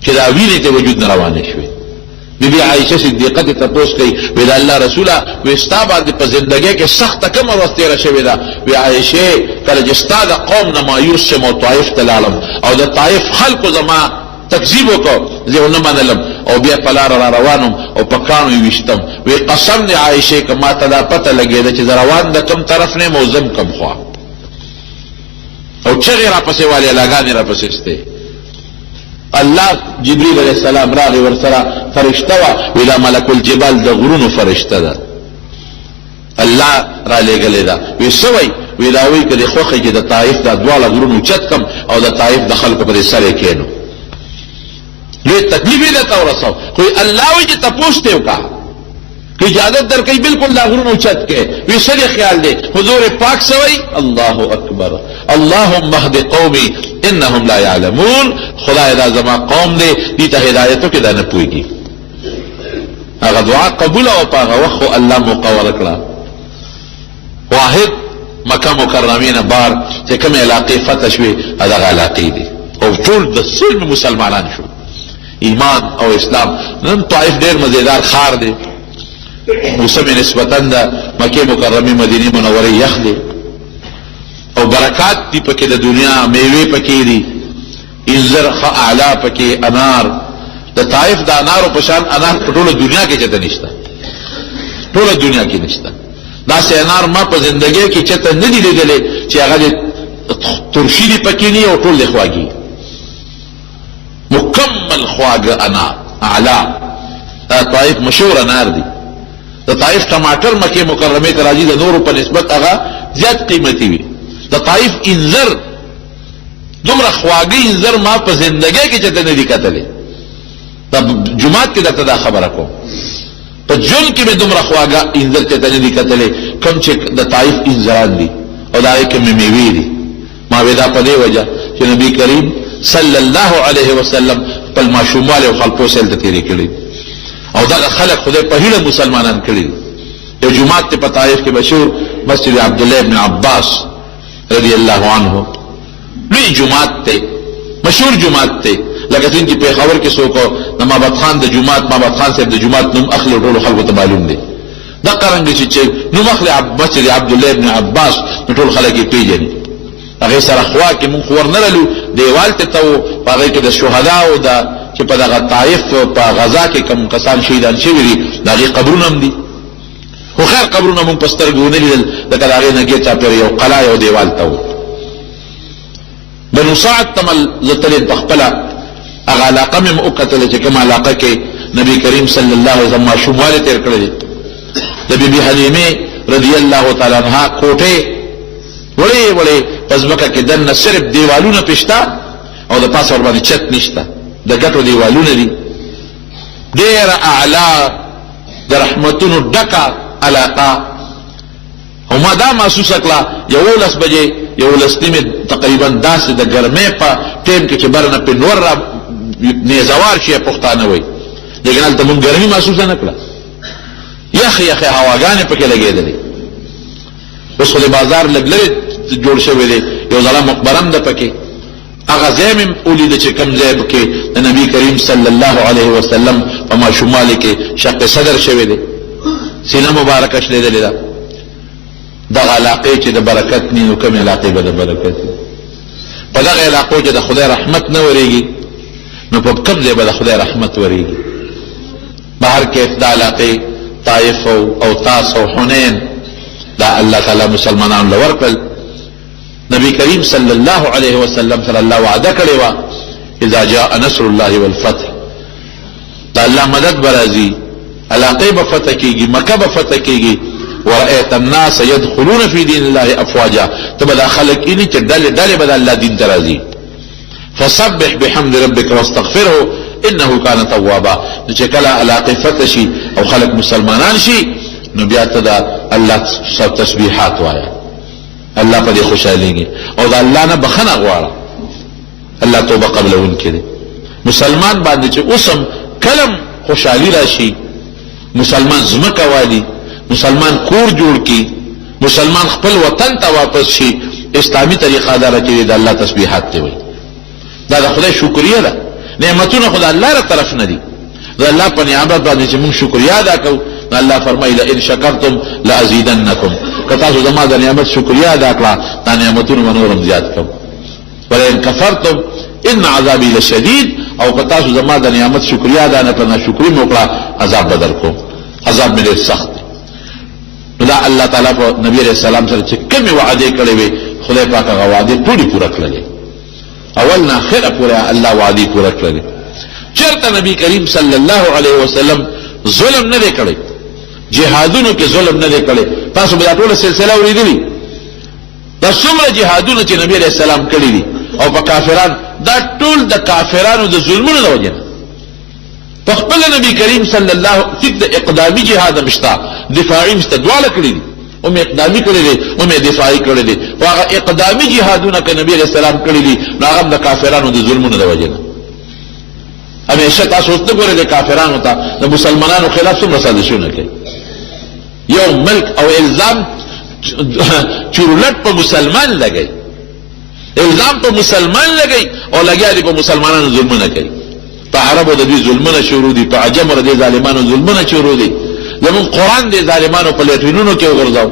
چې دا وینې ته وجود نه روانې شوې. بی بی عائشہ صدیقه ته تپوس کوي، وی د الله رسوله وی ستا باندې په زندګۍ کې سخته کومه ورځ تېره شوې ده؟ وی عائشې کله چې ستا د قوم نه مایوس شم او طائف ته لاړم او د طائف خلکو زما تکذیب وکړ، زه ونه منلم او بیا په لاره را روانم او په کاڼو یې ویشتم. وی قسم دی عائشې که ما ته دا پته لګېده چې زه روان د کوم طرف نه یم او ځم کوم خوا. او چغې راپسې والې الاګانې راپسې ستې. الله جبریل علیہ السلام راغی ورسره فرشته وه، وی دا ملک الجبال د غرونو فرشته ده. الله را لګلې دا وی سوي وی دا وی کړي خوخه چې د طائف د دواله غرونو چت کم او د طائف د خلکو پر سره کېنو لوی تکلیف دې تا ورسو خو الله وی چې تاسو ته وکا کہ اجازت در کئی بالکل دا غرونو چت کے وی سری خیال دے حضور پاک سوئی اللہ اکبر اللہم اہد قومی انہم لا یعلمون خدا دا زما قوم دے دیتا ہدایتو کے دا نپوئی گی اگر دعا قبول او پاگا وخو اللہ مقاور اکڑا واحد مکہ مکرمین بار چه کم علاقے فتح شوی اداغ علاقی دی او چول دا سلم مسلمانان شو ایمان او اسلام نن طائف دیر مزیدار خار دے موسم نسبتاً دا مکہ مکرمی مدینی منوری یخ دے او برکات دی پکی دا دنیا میوے پکی دی انزر اعلا پکی انار دا طائف دا انار و پشان انار طول دنیا کے چتا نشتا طول دنیا کی نشتا دا سے انار ما پا زندگی کی چتا ندی لے دلے چی اگا دے ترشی دی پکی نی او طول دے خواگی مکمل خواگ انار اعلا دا طائف مشہور انار دی دا طائف ٹماٹر مکہ مکرمے تراجی دا نور پر نسبت اگا زیاد قیمتی ہوئی دا طائف انذر دمرا خواگی انذر ما پا زندگی کی چتے ندی کتلے دا جماعت کی دا خبر رکھو پا جن کی میں دمرا خواگا انذر چتے ندی کتلے کم چے دا طائف انذران دی اور دا ایک میں میوی دی ما ویدا پا دے وجہ کہ نبی کریم صلی اللہ علیہ وسلم پل معشوموالے و خلقو سیلتا تیرے کلی او دا خلق خدای په هیله مسلمانان کړي یو جماعت په طائف کې مشهور مسجد عبدالله ابن عباس رضی الله عنه لوی جماعت ته مشهور جماعت ته لکه څنګه چې په خبر کې څوک د مابد خان د جماعت مابد خان صاحب د جماعت نوم اخلي ټول خلکو ته معلوم دی دا قرانګ چې نوم اخلي مسجد عبدالله ابن عباس ټول خلک یې پیژني هغه سره خوا کې مونږ ور نه لرو دیوال ته تو هغه کې د شهدا او د چې په دغه طائف په غزا کې کوم کسان شهیدان شوي دي دغه قبرونه هم دي خو خیر قبرونه مونږ په سترګو نه لیدل دغه هغې نه کې چاپېره یو قلا یو دیوال ته و بنو سعد تمل زتلې په خپله هغه علاقه مې وکتله چې کومه علاقه کې نبی کریم صلی الله علیه وسلم ماشوموالی تېر کړی دی د بی بی حلیمې رضی الله تعالی عنها کوټې وړې وړې په ځمکه کې دننه صرف دیوالونه پې شته او د پاسه ورباندې چت نشته د ګټو دیوالونه دي ډېره اعلی د رحمتونو ډکه علاقه او ما دا محسوسه کړه 11 بجې 11 نیمې تقریبا داسې د ګرمۍ په ټیم کې چې بر نه پې نور را نیزوار شي پښتانه وایي لیکن هلته مونږ ګرمي محسوسه نه کړه یخې یخې هواګانې پکې لګېدلې اوس خو د بازار لږ لرې جوړ شوی دی یو ځله مقبرم ده پکې هغه ځای مې ولیده چې کوم ځای کې د نبي کریم صلی الله علیه وسلم په ماشوموالي کې شق صدر شوی دی سینه مبارکه شلېدلې ده دغه علاقې چې د برکت نی نو کومې علاقې به د برکت په دغه علاقو چې د خدای رحمت نه ورېږي نو په کوم ځای به د خدای رحمت ورېږي بهر کیف دا علاقې طائف او طاس او حنین دا الله تعالی مسلمانان له ورکړل نبی کریم صلی الله علیه وسلم صلی الله وعده کړی و اذا جاء نصر الله والفتح دا الله مدد برازي علاقې به فتح کیږي مکه به فتح کیږي ورأيت الناس يدخلون في دين الله افواجا تبدا خلق اني چې ډلې ډلې به الله دین ته راځي فسبح بحمد ربك واستغفره انه كان توابا چې کله علاقې فتح شي او خلق مسلمانان شي نو بیا ته دا الله تسبیحات وایا الله په دې خوشاليږي او دا الله نه بخنه غواړه الله توبه قبلون کړي مسلمان باندې چې اوسم کلم خوشالي راشي مسلمان زمکه والی مسلمان کور جوړ کی مسلمان خپل وطن ته واپس شي اسلامي طریقه دار چې د الله تسبیحات دی وي دا د خدای شکریا ده نعمتونه خدای الله تر طرف نه دي دا الله په نعمت باندې چې موږ شکریا ادا کوو الله فرمایي ان شکرتم لازیدنکم کتا چې زما د نعمت شکریا ادا کړه دا نعمتونه نورم زیات کوم ولئن کفرتم ان عذابی لشدید او کتا چې زما د نعمت شکریا ادا نه کړه شکرې مو کړه عذاب بدل کوم عذاب مې ډېر سخت دی دا الله تعالی په نبی علیہ السلام سره چې کومې وعده کړې وي خدای پاک هغه وعده ټولې پوره کړلې اول نه اخره پوره الله وعده پوره کړلې چېرته نبی کریم صلی الله علیه وسلم ظلم نه دی کړی جهادونو کې ظلم نه دی کړی تاسو به دا ټوله سلسله اورېدلي دا څومره جهادونه چې نبی علیہ السلام کړي دي او په کافران دا ټول د کافرانو د ظلمونو د وجه نه په خپل نبی کریم صلی الله علیه وسلم اقدامي جهاد مشتا دفاعي مشتا دواړه کړي دي او اقدامي کړي دي او دفاعي کړي دي او هغه اقدامي جهادونه چې نبی علیہ السلام کړي دي هغه د کافرانو د ظلمونو د وجه نه همیشه تاسو ته ګورئ د کافرانو ته د مسلمانانو خلاف څومره سازشونه کوي یو ملک او الزام چورلټ په مسلمان لګي الزام په مسلمان لګي او لګیا دي په مسلمانانو ظلمونه کوي په عربو د دې ظلمونه شروع دي په عجمو د ظالمانو ظلمونه شروع دي زمون قرآن د ظالمانو په لیټرینونو کې وګرځاو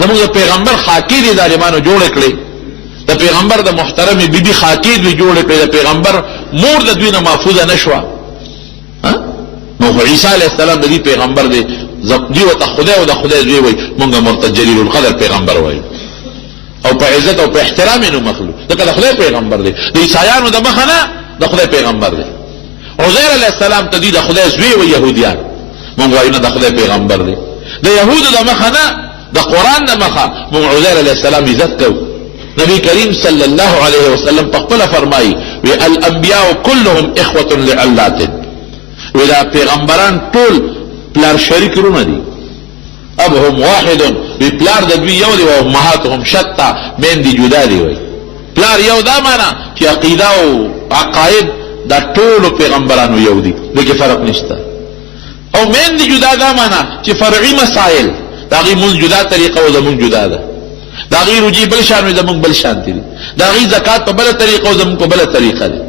زمون د پیغمبر خاکی د ظالمانو جوړ کړي د پیغمبر د محترم بیبي خاکی د جوړ کړي د پیغمبر مور د دوی نه محفوظه نشوه نو عیسی علیه السلام د دې پیغمبر دی دی او خدای او د خدای دوی وي مونږه مرتد جلیل القدر پیغمبر وای او په عزت او په احترام نو مخلوق دغه د خدای پیغمبر دی د عیسایانو د مخه نه د خدای پیغمبر دی عزیر علیه السلام ته دی د خدای زوی و يهوديان مونږ وایو نه د خدای پیغمبر دی د يهودو د مخه نه د قران د مخه مونږ عزیر علیه السلام عزت کوو نبی کریم صلی الله علیه وسلم په خپل فرمایي وی الانبیاء كلهم اخوه لعلات ولا پیغمبران ټول پلار شریک رونه دي ابهم واحد وی پلار د دوی یو دی او امهاتهم شتا مین دي جدا دي وی پلار یو دا معنا چې عقیده او عقاید دا ټول پیغمبرانو یو دي دغه فرق نشته او مین دي جدا دا معنا چې فرعي مسائل دا غي مون جدا طریقه او زمون جدا ده دا غي رجی بل شان او زمون بل شان دي دا غي زکات په بل طریقه او زمون په بل طریقه دي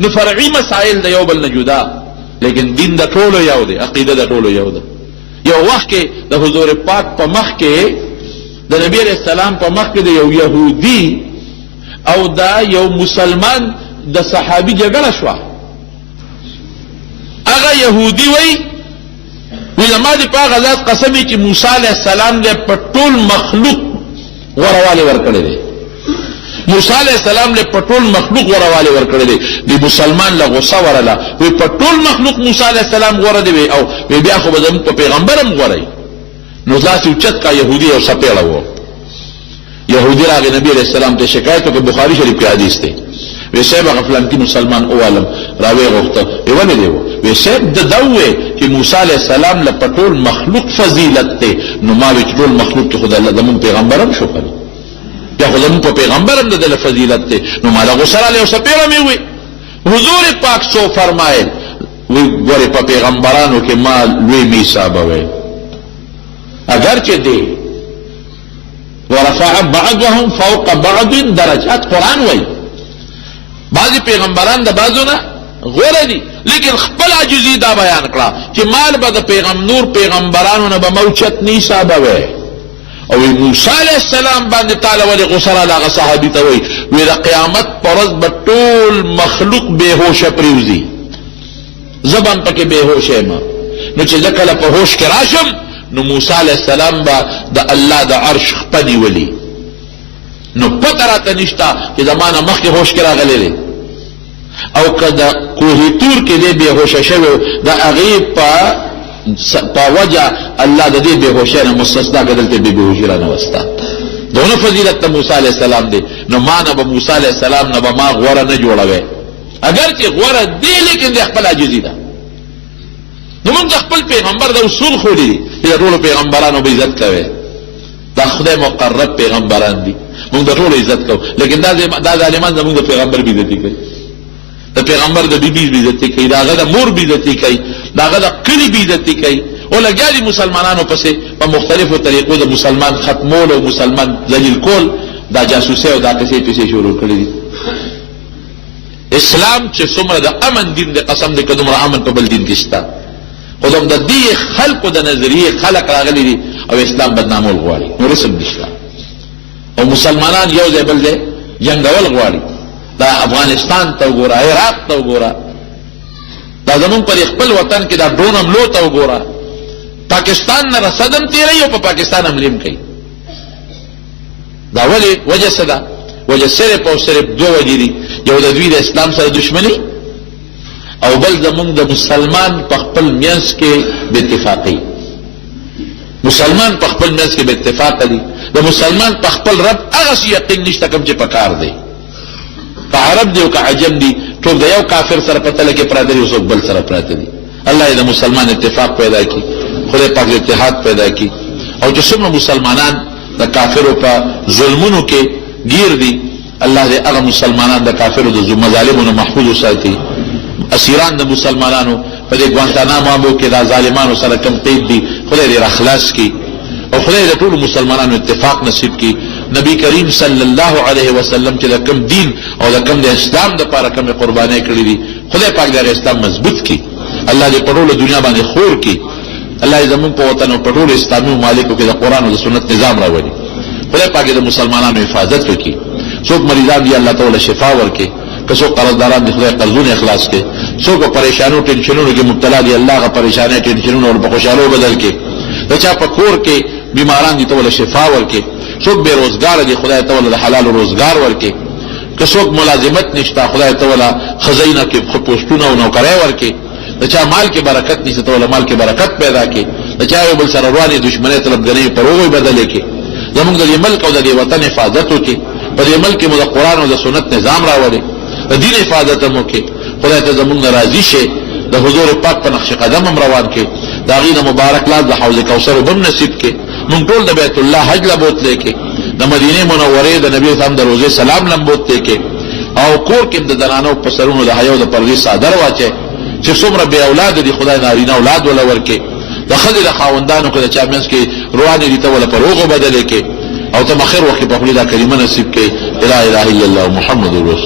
نو فرعي مسائل د یو بل نه جدا لیکن دین د ټولو یو دی عقیده د ټولو یو ده یو وخت کې د حضور پاک په مخ کې د نبی علیہ السلام په مخ کې د یو يهودي او دا یو مسلمان د صحابي جګړه شو هغه يهودي وای ولما دې په غزاد قسمي چې موسی علیہ السلام دې په ټول مخلوق ورواله ورکړي دي موسی علیہ السلام له پټول مخلوق ورواله ورکړي دي د مسلمان له غصه ورله وی پټول مخلوق موسی علیہ السلام غوړه دی او بیا خو به په پیغمبرم غوړی نو ځاسو چت کا يهودي او سپېړه وو يهودي راغی نبی علیہ السلام ته شکایت وکړ بخاری شریف کې حدیث دی وی صاحب غفلان کی مسلمان او عالم راوی غوښته ایونه دی وی صاحب د دوه چې موسی علیہ السلام له پټول مخلوق فضیلت ته نو ما وی ټول مخلوق ته خدای الله زمون پیغمبرم شو کړی یا خدای په پیغمبرم د فضیلت ته نو مالا غسل علیه وسپیره می وی حضور پاک سو فرمایل وی ګوره په پیغمبرانو کې ما لوی می صاحب وی اگر چې دی ورفع بعضهم فوق بعض درجات قران وی بعضی پیغمبران د بعضونه غوړه دي لیکن خپل عجزی دا بیان کړه چې مال به د پیغمبرانو نه به موچت نه صاحب وی او موسی علیہ السلام باندې تعالی ولې غسل علی صحابی ته وی د قیامت پرز به ټول مخلوق بهوش پریوزی زبان پکې بهوش ما نو چې ځکه په هوش کې راشم نو موسی علیہ السلام با د الله د عرش خپدی ولی نو پته راته نشتا چې زمانہ مخکې هوش کې راغلی او کدا کوه تور کې دې بهوش شوی د هغه په وجه الله د دې بهوشۍ نه مستثنا کړل ته بهوشي را نه وستا دونه فضیلت موسی علیہ السلام دی نو معنا به موسی علیہ السلام نه به ما غوړه نه جوړوي اگر چې غوړه دی لیکن د خپل عجزی ده نو موږ خپل پیغمبر د اصول خو دي چې ټول پیغمبرانو به عزت کوي دا خدای مقرب پیغمبران دي موږ د ټول عزت کوو لیکن دا ظالمان زموږ د پیغمبر به عزت کوي د پیغمبر د بیبي عزت کوي داغه د مور عزت کوي داغه د کلی عزت کوي او لګیالي مسلمانانو پسې په مختلفو طریقو د مسلمان ختمول او مسلمان ذلیل کول دا جاسوسي او دا کیسې پیسې شروع کړې دي اسلام چې څومره د امن دین د قسم د قدم را امن په بل دین کې شته خدام د دې خلقو د نظریه خلق راغلي دي او اسلام بدنامول غواړي نو رسم نشته او مسلمانان یو ځای بل ځای جنگول غواړي دا افغانستان ته وګوره عراق ته وګوره دا زمون پر خپل وطن کې دا ډرون حملو ته وګوره پاکستان نه رسدم تیری او په پاکستان حملیم کوي دا ولی وجه صدا وجه صرف او صرف دو وجې دي یو د دوی د اسلام سره دشمنی او بل زمون د مسلمان په خپل میانس کې به اتفاقی مسلمان په خپل منځ کې به اتفاق دي د مسلمان په خپل رب هغه یقین نشته کوم چې پکار دی که عرب دی او که عجم دی ټول د یو کافر سره په تله کې پراته دي او څوک بل سره پراته دي الله دې د مسلمان اتفاق پیدا کړي خدای پاک اتحاد پیدا کړي او چې څومره مسلمانان د کافرو په ظلمونو کې گیر دي الله دې هغه مسلمانان د کافرو د مظالمونو محفوظ وساتي اسیران د مسلمانانو په دې ګوانتانامو کې د ظالمانو سره کم قید دي خدای دې راخلاص کړي او خدای دې ټول مسلمانانو اتفاق نصیب کړي نبی کریم صلی الله علیه وسلم چې د کم دین او د کم د اسلام د لپاره کم قربانۍ کړې دي خدای پاک دې اسلام مضبوط کړي الله دې په ټول دنیا باندې خور کړي الله دې زموږ په وطن او په ټول اسلامي ممالکو کې د قران او د سنت نظام راوړي خدای پاک دې مسلمانانو حفاظت وکړي څوک مریضان دي الله تعالی شفا ورکړي کڅو قرضداران دي خدای قرضونه اخلاص کړي څوک پریشانو ټینشنونو کې مبتلا دي الله غ پریشانې ټینشنونو او په خوشاله بدل کړي دچا په کور کې بیماران دي ته شفا ورکړي څوک بے روزګار دي خدای تعالی د حلال روزګار ورکړي کڅوک ملازمت نشته خدای تعالی خزینه کې پوسټونه او نوکرای ورکړي دچا مال کې برکت نشته تعالی مال کې برکت پیدا کړي دچا یو بل سره رواني دشمنی طلبګنی پر وګي بدل کړي زموږ د ملک او د وطن حفاظت وکړي په دې ملک کې د قران او د سنت نظام راوړي د دین حفاظت مو کې خدای ته زموږ راضي شي د حضور پاک په نقش قدم هم روان کې دا غینه مبارک لاس د حوض کوثر وبم نصیب کې مونږ ټول د بیت الله حج لبوت لیکي د مدینه منوره د نبی صلی الله علیه وسلم د روزه سلام لمبوت لیکي او کور کې د دنانو په سرونو د حیا او د پردي صادر واچي چې څومره به اولاد دي خدای نارینه اولاد ولا ورکي د خدای د خاوندانو کې د چامنس کې رواني دي ته ولا پروغه بدل کې او ته مخیر وخت په خپل دا کلمه نصیب کې لا اله الا الله محمد رسول